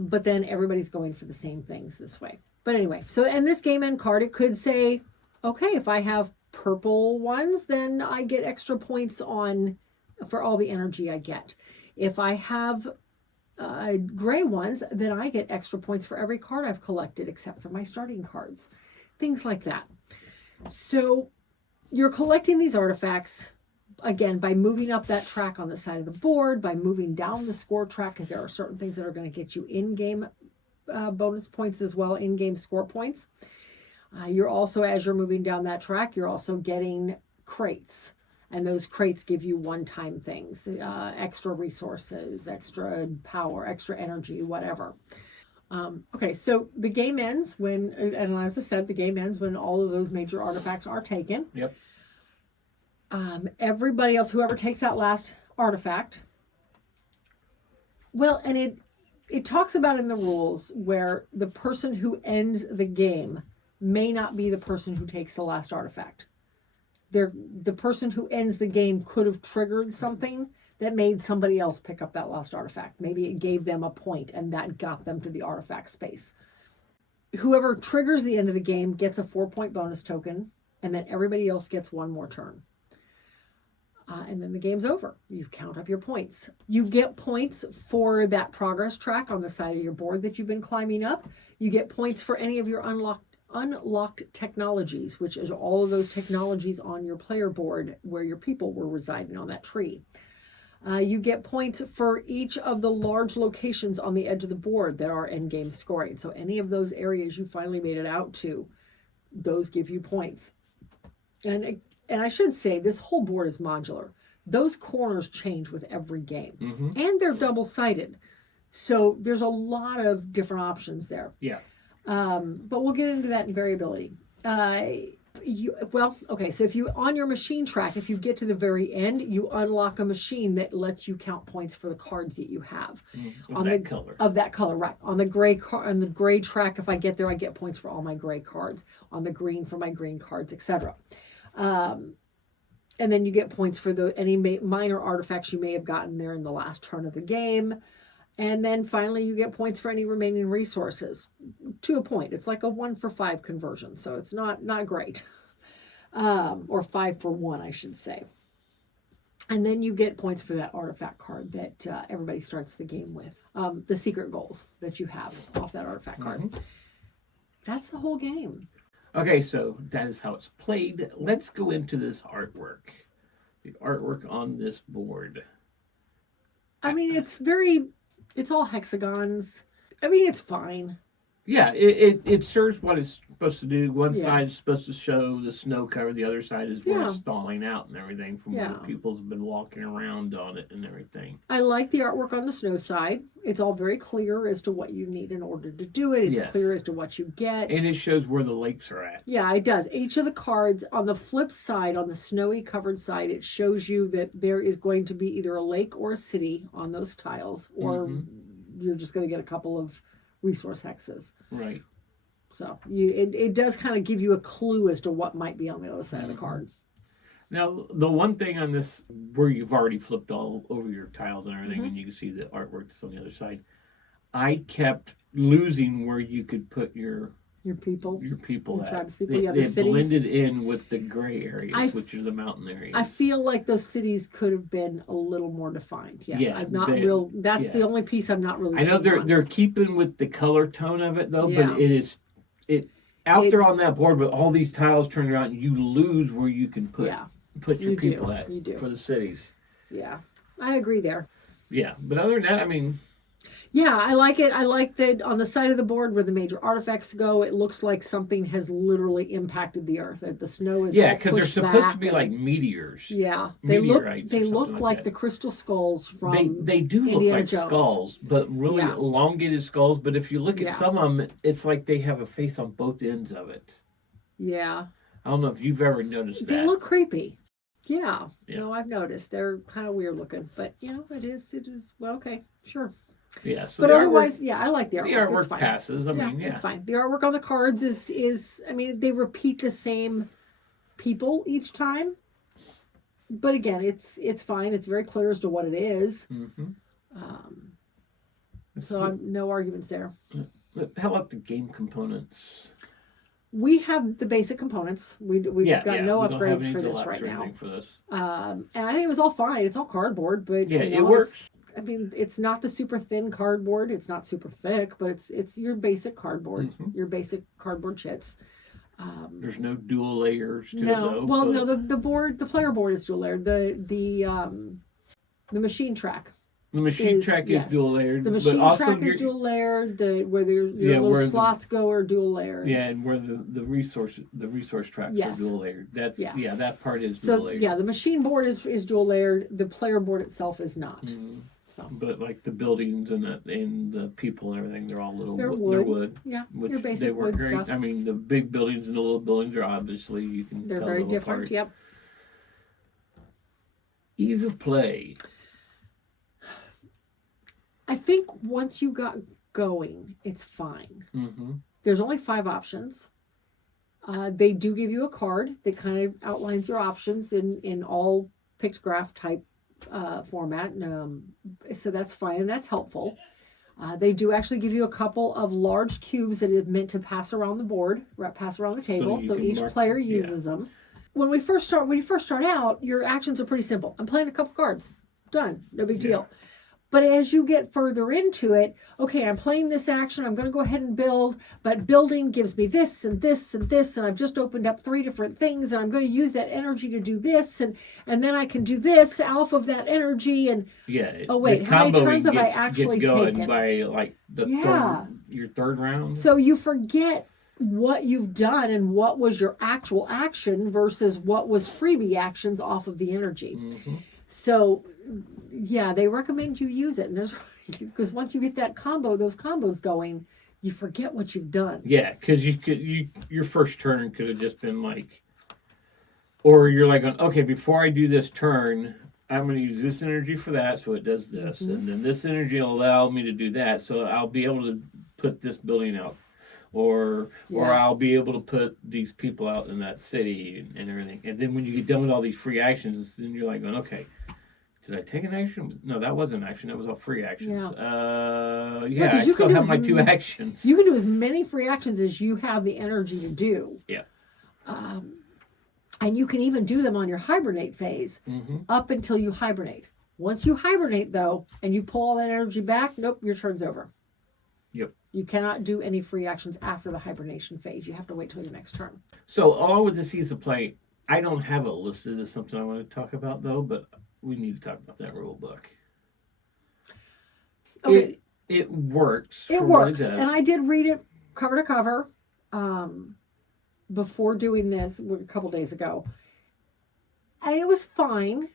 but then everybody's going for the same things this way. But anyway, so and this game end card, it could say, okay, if I have purple ones, then I get extra points for all the energy I get. If I have gray ones, then I get extra points for every card I've collected except for my starting cards. Things like that. So you're collecting these artifacts, again, by moving up that track on the side of the board, by moving down the score track, because there are certain things that are going to get you in-game bonus points as well, in-game score points. You're also, as you're moving down that track, you're also getting crates. And those crates give you one-time things, extra resources, extra power, extra energy, whatever. Okay, so the game ends when, and as I said, the game ends when all of those major artifacts are taken. Yep. Everybody else, whoever takes that last artifact, well, and it talks about in the rules where the person who ends the game may not be the person who takes the last artifact. The person who ends the game could have triggered something that made somebody else pick up that last artifact. Maybe it gave them a point and that got them to the artifact space. Whoever triggers the end of the game gets a 4-point bonus token, and then everybody else gets 1 more turn. And then the game's over. You count up your points. You get points for that progress track on the side of your board that you've been climbing up. You get points for any of your unlocked technologies, which is all of those technologies on your player board where your people were residing on that tree. You get points for each of the large locations on the edge of the board that are endgame scoring. So any of those areas you finally made it out to, those give you points. And I should say, this whole board is modular. Those corners change with every game. And they're double-sided. So there's a lot of different options there. Yeah. But we'll get into that in variability. So if you, on your machine track, if you get to the very end, you unlock a machine that lets you count points for the cards that you have. Of that color, right. On the gray track, if I get there, I get points for all my gray cards. On the green, for my green cards, etc. And then you get points for any minor artifacts you may have gotten there in the last turn of the game. And then finally, you get points for any remaining resources to a point. It's like a 1 for 5 conversion, so it's not great. Or 5 for 1, I should say. And then you get points for that artifact card that everybody starts the game with. The secret goals that you have off that artifact card. That's the whole game. Okay, so that is how it's played. Let's go into this artwork. The artwork on this board. I mean, it's all hexagons. I mean, it's fine. Yeah, it serves what it's supposed to do. One side is supposed to show the snow cover. The other side is where it's thawing out and everything from where people's been walking around on it and everything. I like the artwork on the snow side. It's all very clear as to what you need in order to do it. It's clear as to what you get. And it shows where the lakes are at. Yeah, it does. Each of the cards on the flip side, on the snowy covered side, it shows you that there is going to be either a lake or a city on those tiles, or you're just going to get a couple of resource hexes. Right. So it does kind of give you a clue as to what might be on the other side of the card. Now, the one thing on this, where you've already flipped all over your tiles and everything, and you can see the artwork that's on the other side, I kept losing where you could put your people tribes at. people, It blended in with the gray areas, which are the mountain areas. I feel like those cities could have been a little more defined. Yes, I'm not real. That's the only piece I'm not really. I know they're keeping with the color tone of it though, but it out there on that board with all these tiles turned around, you lose where you can put your people at for the cities. Yeah, I agree there. Yeah, but other than that, I mean. Yeah, I like it. I like that on the side of the board where the major artifacts go, it looks like something has literally impacted the earth. The snow is because they're supposed to be like meteors. Yeah, they look like the crystal skulls from They do look Indiana like Jones. skulls, but really elongated skulls. But if you look at some of them, it's like they have a face on both ends of it. Yeah. I don't know if you've ever noticed that. They look creepy. Yeah. No, I've noticed. They're kind of weird looking, but it is. Well, okay, sure. Yeah, so but otherwise, I like the artwork. The artwork it's fine. It's fine. The artwork on the cards is. I mean, they repeat the same people each time, but again, it's fine. It's very clear as to what it is. So no arguments there. How about the game components? We have the basic components. We've got no upgrades for this right now. And I think it was all fine. It's all cardboard, but it works. I mean, it's not the super thin cardboard. It's not super thick, but it's your basic cardboard, your basic cardboard chits. There's no dual layers to it, though. Well, no, the player board is dual layered. The machine track. The machine track is dual layered. The machine track is dual layered. Where your little slots go are dual layered. Yeah, and where the resource tracks are dual layered. That's that part is dual layered. Yeah, the machine board is dual layered. The player board itself is not. So. But like the buildings and the people and everything, they're all they're wood. Yeah, which your basic they work wood great. stuff. I mean, the big buildings and the little buildings are obviously they're very different. Apart. Yep. Ease of play. I think once you got going, it's fine. There's only 5 options. They do give you a card that kind of outlines your options in all pictograph type format. So that's fine, and that's helpful. They do actually give you a couple of large cubes that is meant to pass around the board, pass around the table. So each player uses them. when you first start out, your actions are pretty simple. I'm playing a couple cards. Done. No big deal. But as you get further into it, okay, I'm playing this action. I'm going to go ahead and build, but building gives me this and this and this, and I've just opened up 3 different things, and I'm going to use that energy to do this, and then I can do this off of that energy. And oh wait, how many turns have I actually taken? By like your third round. So you forget what you've done and what was your actual action versus what was freebie actions off of the energy. Mm-hmm. So, yeah, they recommend you use it. And because once you get those combos going, you forget what you've done. Yeah, because your first turn could have just been like, or you're like, okay, before I do this turn, I'm going to use this energy for that, so it does this, and then this energy will allow me to do that, so I'll be able to put this building out, or I'll be able to put these people out in that city and everything. And then when you get done with all these free actions, then you're like, okay. Did I take an action? No, that wasn't an action. That was all free actions. I still have my 2 actions. You can do as many free actions as you have the energy to do. Yeah. And you can even do them on your hibernate phase up until you hibernate. Once you hibernate, though, and you pull all that energy back, nope, your turn's over. Yep. You cannot do any free actions after the hibernation phase. You have to wait till the next turn. So, along with the season of play, I don't have it listed as something I want to talk about, though, but we need to talk about that rule book. Okay. It works. It works. And I did read it cover to cover before doing this a couple days ago. And it was fine.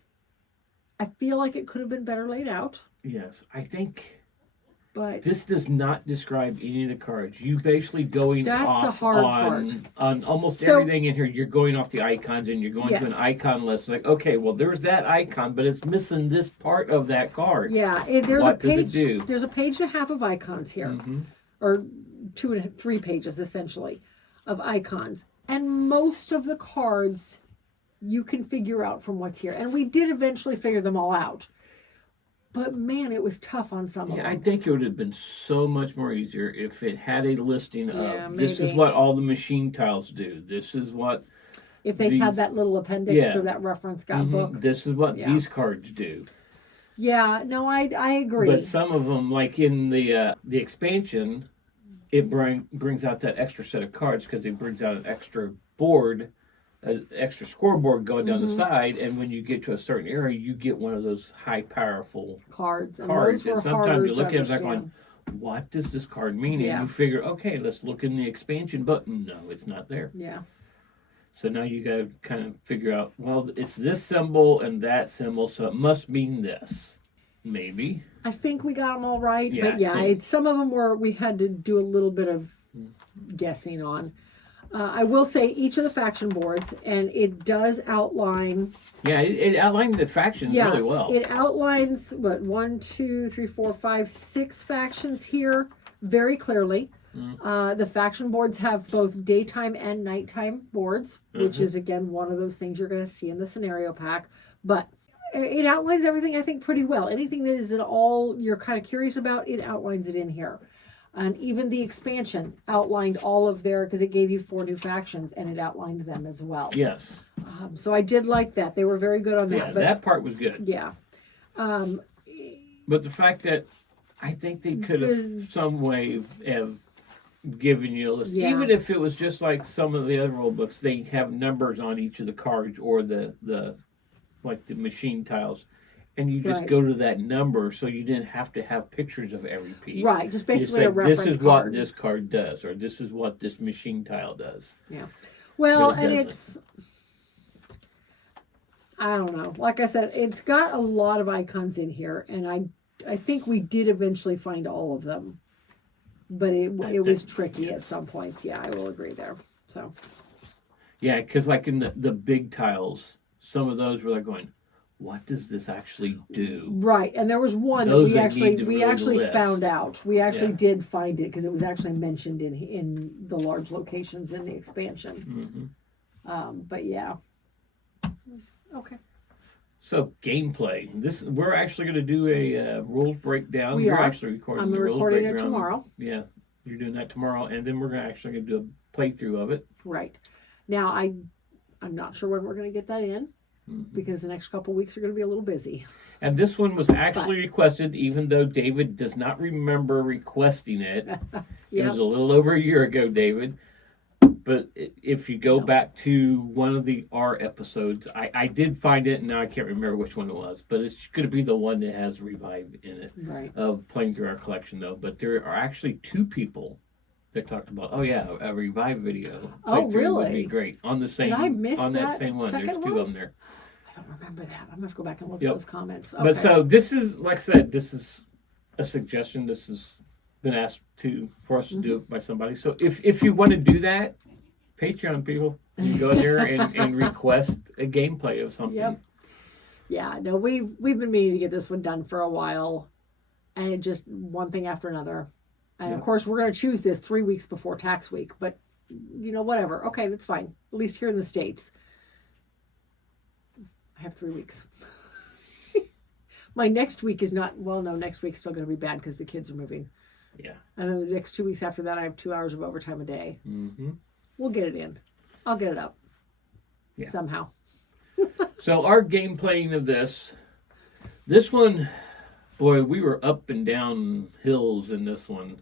I feel like it could have been better laid out. Yes. I think but this does not describe any of the cards. You basically going that's off the hard part. On almost everything in here. You're going off the icons and you're going to an icon list. Like, okay, well, there's that icon, but it's missing this part of that card. Yeah, what does it do? There's a page and a half of icons here, or 3 pages essentially of icons, and most of the cards you can figure out from what's here. And we did eventually figure them all out. But man, it was tough on some of them. I think it would have been so much more easier if it had a listing of this is what all the machine tiles do. This is what if they had that little appendix or that reference book. This is what these cards do. Yeah, no, I agree. But some of them, like in the expansion, it brings out that extra set of cards because it brings out an extra board. An extra scoreboard going down the side, and when you get to a certain area, you get one of those high, powerful cards. And sometimes you look at it like going, what does this card mean? And you figure, okay, let's look in the expansion button. No, it's not there. Yeah. So now you got to kind of figure out, well, it's this symbol and that symbol, so it must mean this. Maybe. I think we got them all right, but some of them we had to do a little bit of guessing on. I will say each of the faction boards, and it does outline. Yeah, it outlined the factions really well. It outlines 6 factions here very clearly. The faction boards have both daytime and nighttime boards, which is again one of those things you're going to see in the scenario pack. But it outlines everything I think pretty well. Anything that is at all you're kind of curious about, it outlines it in here. And even the expansion outlined all of because it gave you 4 new factions, and it outlined them as well. Yes. So I did like that. They were very good on that. Yeah, that part was good. Yeah. But the fact that I think they could have some way have given you a list. Yeah. Even if it was just like some of the other rule books, they have numbers on each of the cards or the machine tiles. And you just go to that number, so you didn't have to have pictures of every piece. Right, just basically a reference card. This is what this card does, or this is what this machine tile does. Yeah. Well, and it's, I don't know. Like I said, it's got a lot of icons in here, and I think we did eventually find all of them. But it was tricky at some points. Yeah, I will agree there. So. Yeah, because like in the big tiles, some of those were like going, what does this actually do? Right, and there was one that we actually found out. We actually did find it because it was actually mentioned in the large locations in the expansion. But yeah, okay. So gameplay. We're actually going to do a rules breakdown. You're actually recording. I'm recording it tomorrow. Yeah, you're doing that tomorrow, and then we're actually going to do a playthrough of it. Right. Now I'm not sure when we're going to get that in because the next couple of weeks are going to be a little busy. And this one was actually requested, even though David does not remember requesting it. It was a little over a year ago, David. But if you go back to one of the R episodes, I did find it, and now I can't remember which one it was. But it's going to be the one that has Revive in it, of playing through our collection, though. But there are actually 2 people that talked about, a Revive video. Oh, really? Would be great. On the same, Did I miss on that that same one. There's 2 of them there. I don't remember that. I'm going to have to go back and look at those comments. Okay. But so this is, like I said, this is a suggestion. This has been asked for us to do by somebody. So if you want to do that, Patreon people, you can go in there and request a gameplay of something. Yep. Yeah, no, we've been meaning to get this one done for a while, and it just one thing after another. And of course, we're going to choose this 3 weeks before tax week, but whatever. Okay, that's fine. At least here in the States, I have 3 weeks. My next week is not, next week's still going to be bad because the kids are moving. Yeah. And then the next 2 weeks after that, I have 2 hours of overtime a day. Mm-hmm. We'll get it in. I'll get it up. Yeah. Somehow. So our game playing of this one, boy, we were up and down hills in this one.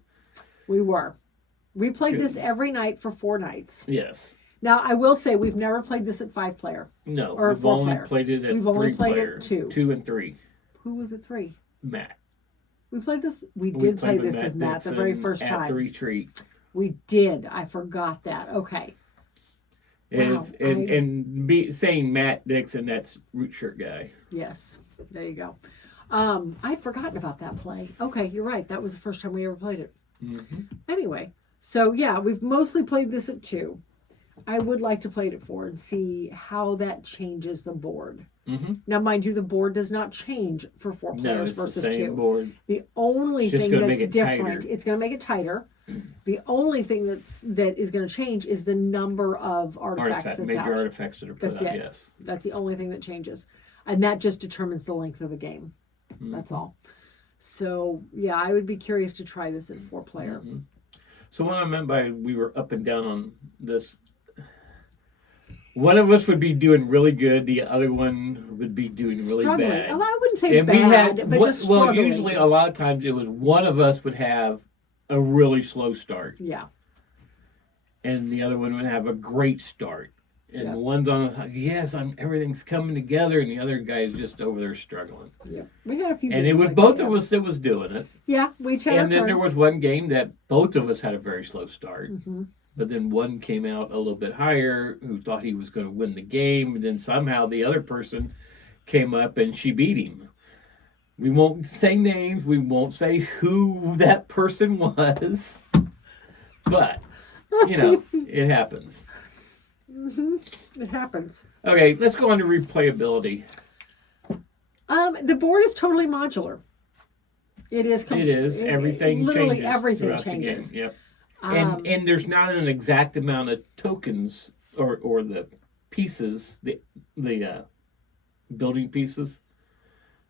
We were. We played this every night for 4 nights. Yes. Now, I will say we've never played this at 5-player. No, or we've only played it at 3-player. We've only played it 2. 2 and 3. Who was it 3? Matt. We played this? We did play this with Matt the very first time. At the retreat. We did. I forgot that. Okay. And, saying Matt Dixon, that's Root Shirt Guy. Yes. There you go. I'd forgotten about that play. Okay, you're right. That was the first time we ever played it. Mm-hmm. Anyway, so yeah, we've mostly played this at 2. I would like to play it at 4 and see how that changes the board. Mm-hmm. Now, mind you, the board does not change for 4 players versus 2. Board. The only thing that's different, it's going to make it tighter. The only thing that is going to change is the number of artifacts that's major out. Artifacts that are put out, yes. That's the only thing that changes. And that just determines the length of the game. Mm-hmm. That's all. So, yeah, I would be curious to try this in 4-player. Mm-hmm. So what I meant by we were up and down on this, one of us would be doing really good, the other one would be doing really bad. Well, I wouldn't say bad, but just struggling. Well, usually a lot of times it was one of us would have a really slow start. Yeah. And the other one would have a great start. And the one's on, everything's coming together, and the other guy's just over there struggling. Yeah. We had a few and it was both of us that was doing it. Yeah, we had And then there was one game that both of us had a very slow start. Mm-hmm. But then one came out a little bit higher who thought he was going to win the game. And then somehow the other person came up and she beat him. We won't say names. We won't say who that person was. But, it happens. Mm-hmm. It happens. Okay, let's go on to replayability. The board is totally modular. It is. Everything literally changes. Everything changes. The game. Yep. And there's not an exact amount of tokens or the pieces, the building pieces.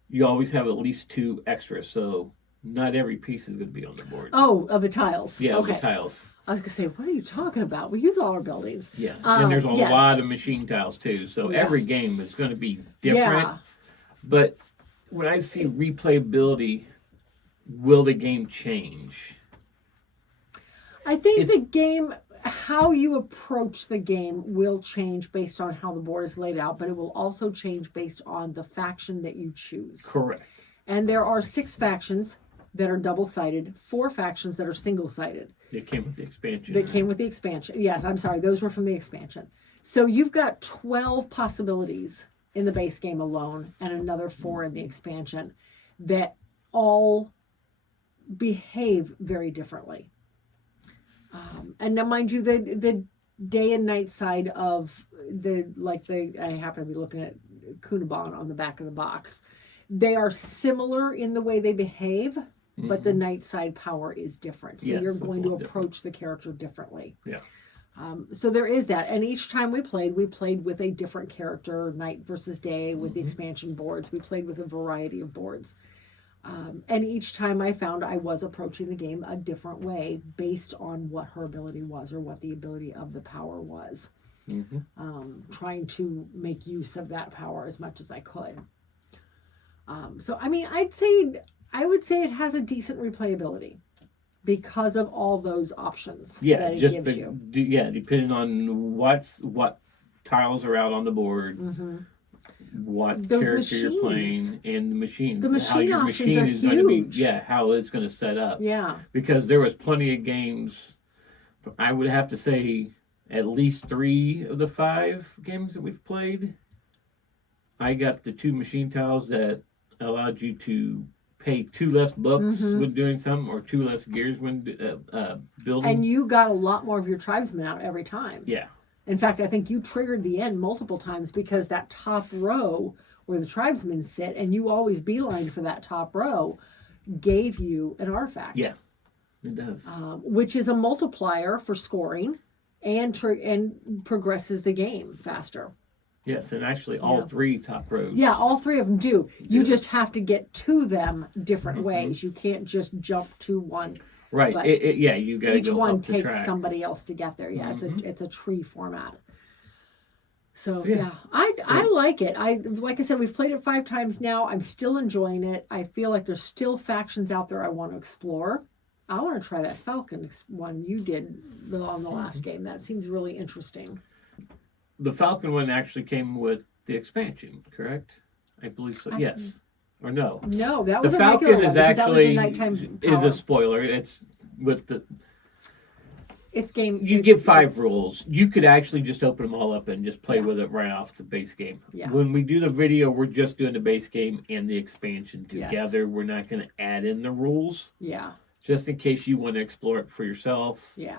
You always have at least 2 extras, so not every piece is going to be on the board. Oh, of the tiles. Yeah, okay. Of the tiles. I was going to say, what are you talking about? We use all our buildings. Yeah, and there's a lot of machine tiles too, so every game is going to be different. Yeah. But when I see replayability, will the game change? I think the game, how you approach the game will change based on how the board is laid out, but it will also change based on the faction that you choose. Correct. And there are 6 factions that are double-sided, 4 factions that are single-sided. They came with the expansion. Yes, I'm sorry. Those were from the expansion. So you've got 12 possibilities in the base game alone and another 4 in the expansion that all behave very differently. And now, mind you, the day and night side of I happen to be looking at Kunabon on the back of the box. They are similar in the way they behave, but the night side power is different. So you're going to approach the character differently. Yeah. So there is that. And each time we played with a different character, night versus day, with the expansion boards. We played with a variety of boards. And each time I found I was approaching the game a different way based on what her ability was or what the ability of the power was. trying to make use of that power as much as I could. So, I mean, I would say it has a decent replayability because of all those options that it gives you. Depending on what tiles are out on the board, what Those character machines. you're playing, and the machines. The machine how your options machine are is going to be, huge. how it's going to set up. Yeah. Because there was plenty of games, I would have to say at least 3 of the 5 games that we've played, I got the 2 machine tiles that allowed you to pay 2 less bucks when doing something, or 2 less gears when building. And you got a lot more of your tribesmen out every time. Yeah. In fact, I think you triggered the end multiple times because that top row where the tribesmen sit, and you always beelined for that top row, gave you an artifact. Yeah, it does. Which is a multiplier for scoring and progresses the game faster. Yes, and actually all 3 top rows. Yeah, all 3 of them do. You just have to get to them different ways. You can't just jump to one. Right. You got to each go one up the takes track. somebody else to get there. Yeah, it's a tree format. So Yeah. I like it. Like I said, we've played it 5 times now. I'm still enjoying it. I feel like there's still factions out there I want to explore. I want to try that Falcon one you did on the last game. That seems really interesting. The Falcon one actually came with the expansion, correct? I believe so. Yes. Or no? No, that The was a regular Falcon one, is because that was the actually nighttime is power. a spoiler. It's with the It's game. you get 5 rules. You could actually just open them all up and just play with it right off the base game. Yeah. When we do the video, we're just doing the base game and the expansion Yes. together. We're not going to add in the rules, Yeah, just in case you want to explore it for yourself. yeah.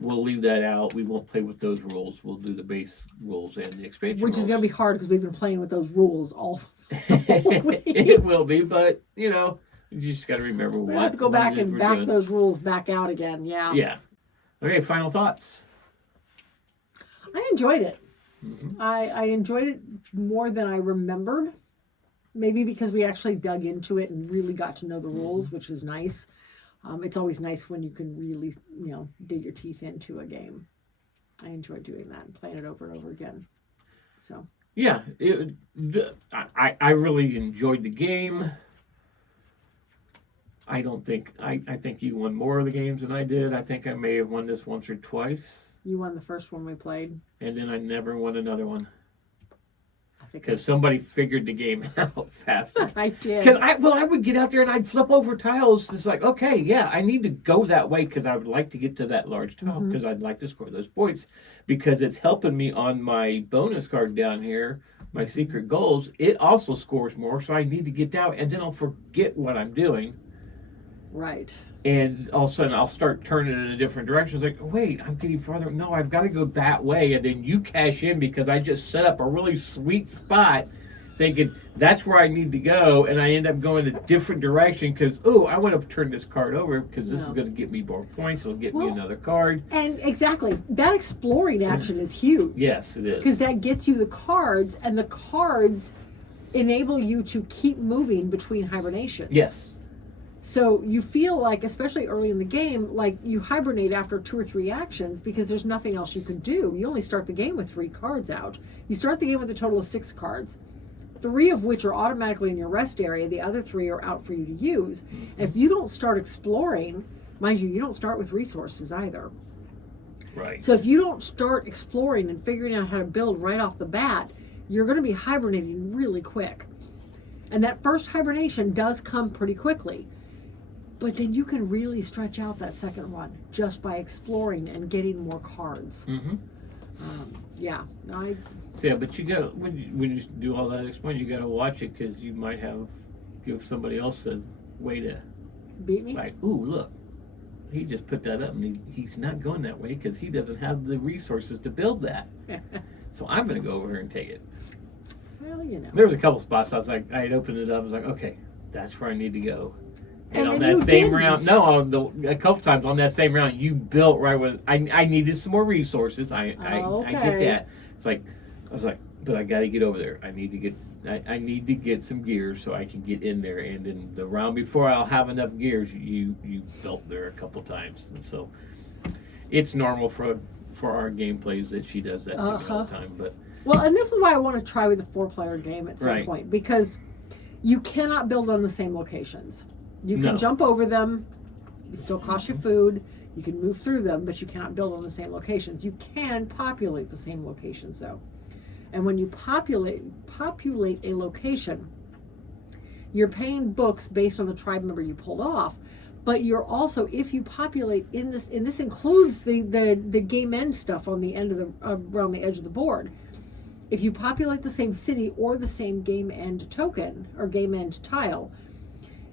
We'll leave that out. We won't play with those rules. We'll do the base rules and the expansion Which is rules. going to be hard because we've been playing with those rules all week. It will be, but you just got to remember We what. have to go back it is and we're back doing. those rules back out again. Yeah. Yeah. Okay. Final thoughts. I enjoyed it. I enjoyed it more than I remembered. Maybe because we actually dug into it and really got to know the rules, which was nice. It's always nice when you can really, dig your teeth into a game. I enjoy doing that and playing it over and over again. So. Yeah, I really enjoyed the game. I think you won more of the games than I did. I think I may have won this once or twice. You won the first one we played. And then I never won another one. I think Because somebody figured the game out faster. I did. Because I would get out there and I'd flip over tiles. It's like, okay, yeah, I need to go that way because I would like to get to that large tile because I'd like to score those points because it's helping me on my bonus card down here, my secret goals. It also scores more, so I need to get down, and then I'll forget what I'm doing. Right. And all of a sudden, I'll start turning in a different direction. It's like, wait, I'm getting farther. No, I've got to go that way. And then you cash in because I just set up a really sweet spot thinking that's where I need to go. And I end up going a different direction because, I want to turn this card over because this is going to get me more points. It'll get me another card. And exactly. That exploring action is huge. Yes, it is. Because that gets you the cards, and the cards enable you to keep moving between hibernations. Yes. So you feel like, especially early in the game, like you hibernate after 2 or 3 actions because there's nothing else you could do. You only start the game with 3 cards out. You start the game with a total of 6 cards, 3 of which are automatically in your rest area. The other 3 are out for you to use. If you don't start exploring, mind you don't start with resources either. Right. So if you don't start exploring and figuring out how to build right off the bat, you're going to be hibernating really quick. And that first hibernation does come pretty quickly. But then you can really stretch out that second one just by exploring and getting more cards. Yeah. But you got when you do all that explain, you got to watch it because you might give somebody else a way to beat me. Like, ooh, look, he just put that up, and he's not going that way because he doesn't have the resources to build that. So I'm going to go over here and take it. Well, There was a couple spots I was like, I had opened it up. I was like, okay, that's where I need to go. And on then that same round, a couple times on that same round, you built right with. I needed some more resources. I get that. It's like I was like, but I got to get over there. I need to get some gears so I can get in there. And in the round before I'll have enough gears, you built there a couple times, and so it's normal for for our gameplays that she does that to me all the time. But well, and this is why I want to try with a 4-player game at some Right. point, because you cannot build on the same locations. You can No. jump over them. It still costs you food. You can move through them, but you cannot build on the same locations. You can populate the same locations, though. And when you populate a location, you're paying books based on the tribe member you pulled off. But you're also, if you populate in this, and this includes the game end stuff on the end of the around the edge of the board. If you populate the same city or the same game end token or game end tile,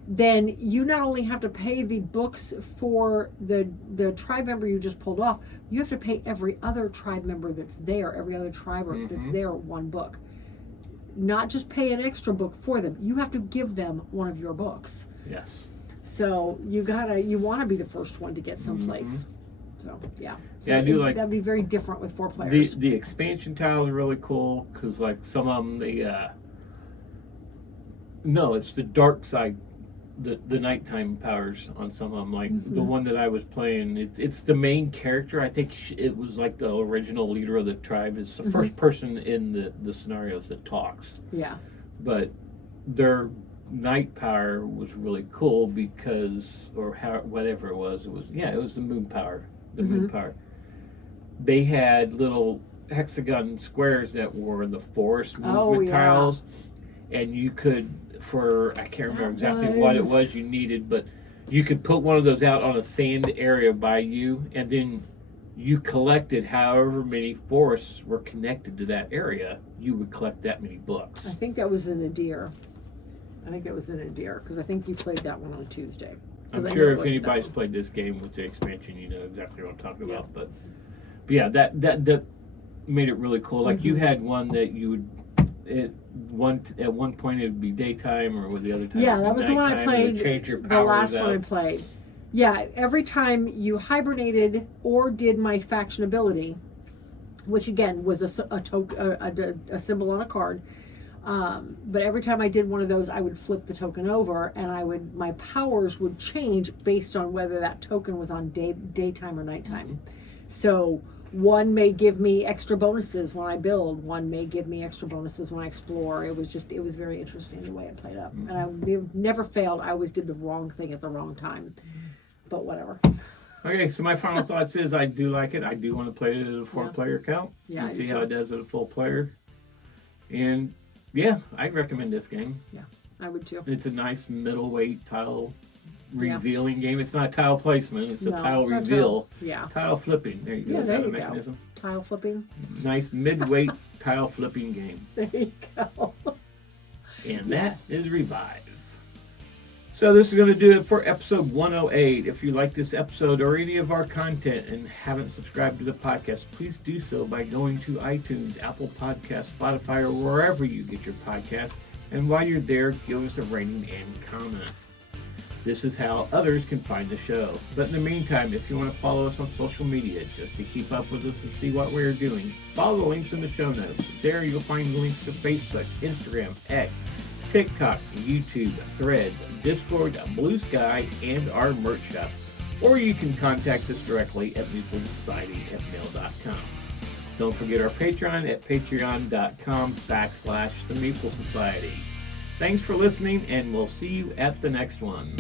then you not only have to pay the books for the tribe member you just pulled off, you have to pay every other tribe member that's there, every other tribe that's there, one book. Not just pay an extra book for them. You have to give them one of your books. yes. So you want to be the first one to get someplace. So yeah. So Yeah, I do like that'd be very different with 4 players. the expansion tile is really cool because like some of them no, it's the dark side, the nighttime powers on some of them. Like the one that I was playing, it's the main character. I think it was like the original leader of the tribe. It's the first person in the scenarios that talks. Yeah. But their night power was really cool because, or whatever it was the moon power. The moon power. They had little hexagon squares that were the forest movement tiles, and you could, I can't remember exactly what it was you needed, but you could put one of those out on a sand area by you, and then you collected however many forests were connected to that area. You would collect that many books. I think that was in Nadir. Because I think you played that one on Tuesday. I'm sure if anybody's played this game with the expansion, you know exactly what I'm talking about. But yeah, that made it really cool. Like you had one that you would at one point it would be daytime, or with the other time. Yeah, that was the one I played. Change your the last out. one I played. Yeah, every time you hibernated or did my faction ability, which again was a symbol on a card. But every time I did one of those, I would flip the token over, and my powers would change based on whether that token was on daytime or nighttime. So one may give me extra bonuses when I build, one may give me extra bonuses when I explore. It was very interesting the way it played up. And I never failed. I always did the wrong thing at the wrong time. But whatever. Okay, so my final thoughts is I do like it. I do want to play it at a 4-player count. Yeah, and see how it does at a full player. And yeah, I'd recommend this game. Yeah, I would too. It's a nice middleweight tile revealing game. It's not tile placement, it's a tile reveal. Tile flipping. There you go. Yeah, Is there that a you mechanism? go. Tile flipping. Nice midweight tile flipping game. There you go. And that is Revive. So this is going to do it for episode 108. If you like this episode or any of our content and haven't subscribed to the podcast, please do so by going to iTunes, Apple Podcasts, Spotify, or wherever you get your podcasts. And while you're there, give us a rating and comment. This is how others can find the show. But in the meantime, if you want to follow us on social media just to keep up with us and see what we're doing, follow the links in the show notes. There you'll find links to Facebook, Instagram, X, TikTok, YouTube, Threads, Discord, Blue Sky, and our merch shop. Or you can contact us directly at meeplesociety@mail.com. Don't forget our Patreon at patreon.com/the Meeple Society. Thanks for listening, and we'll see you at the next one.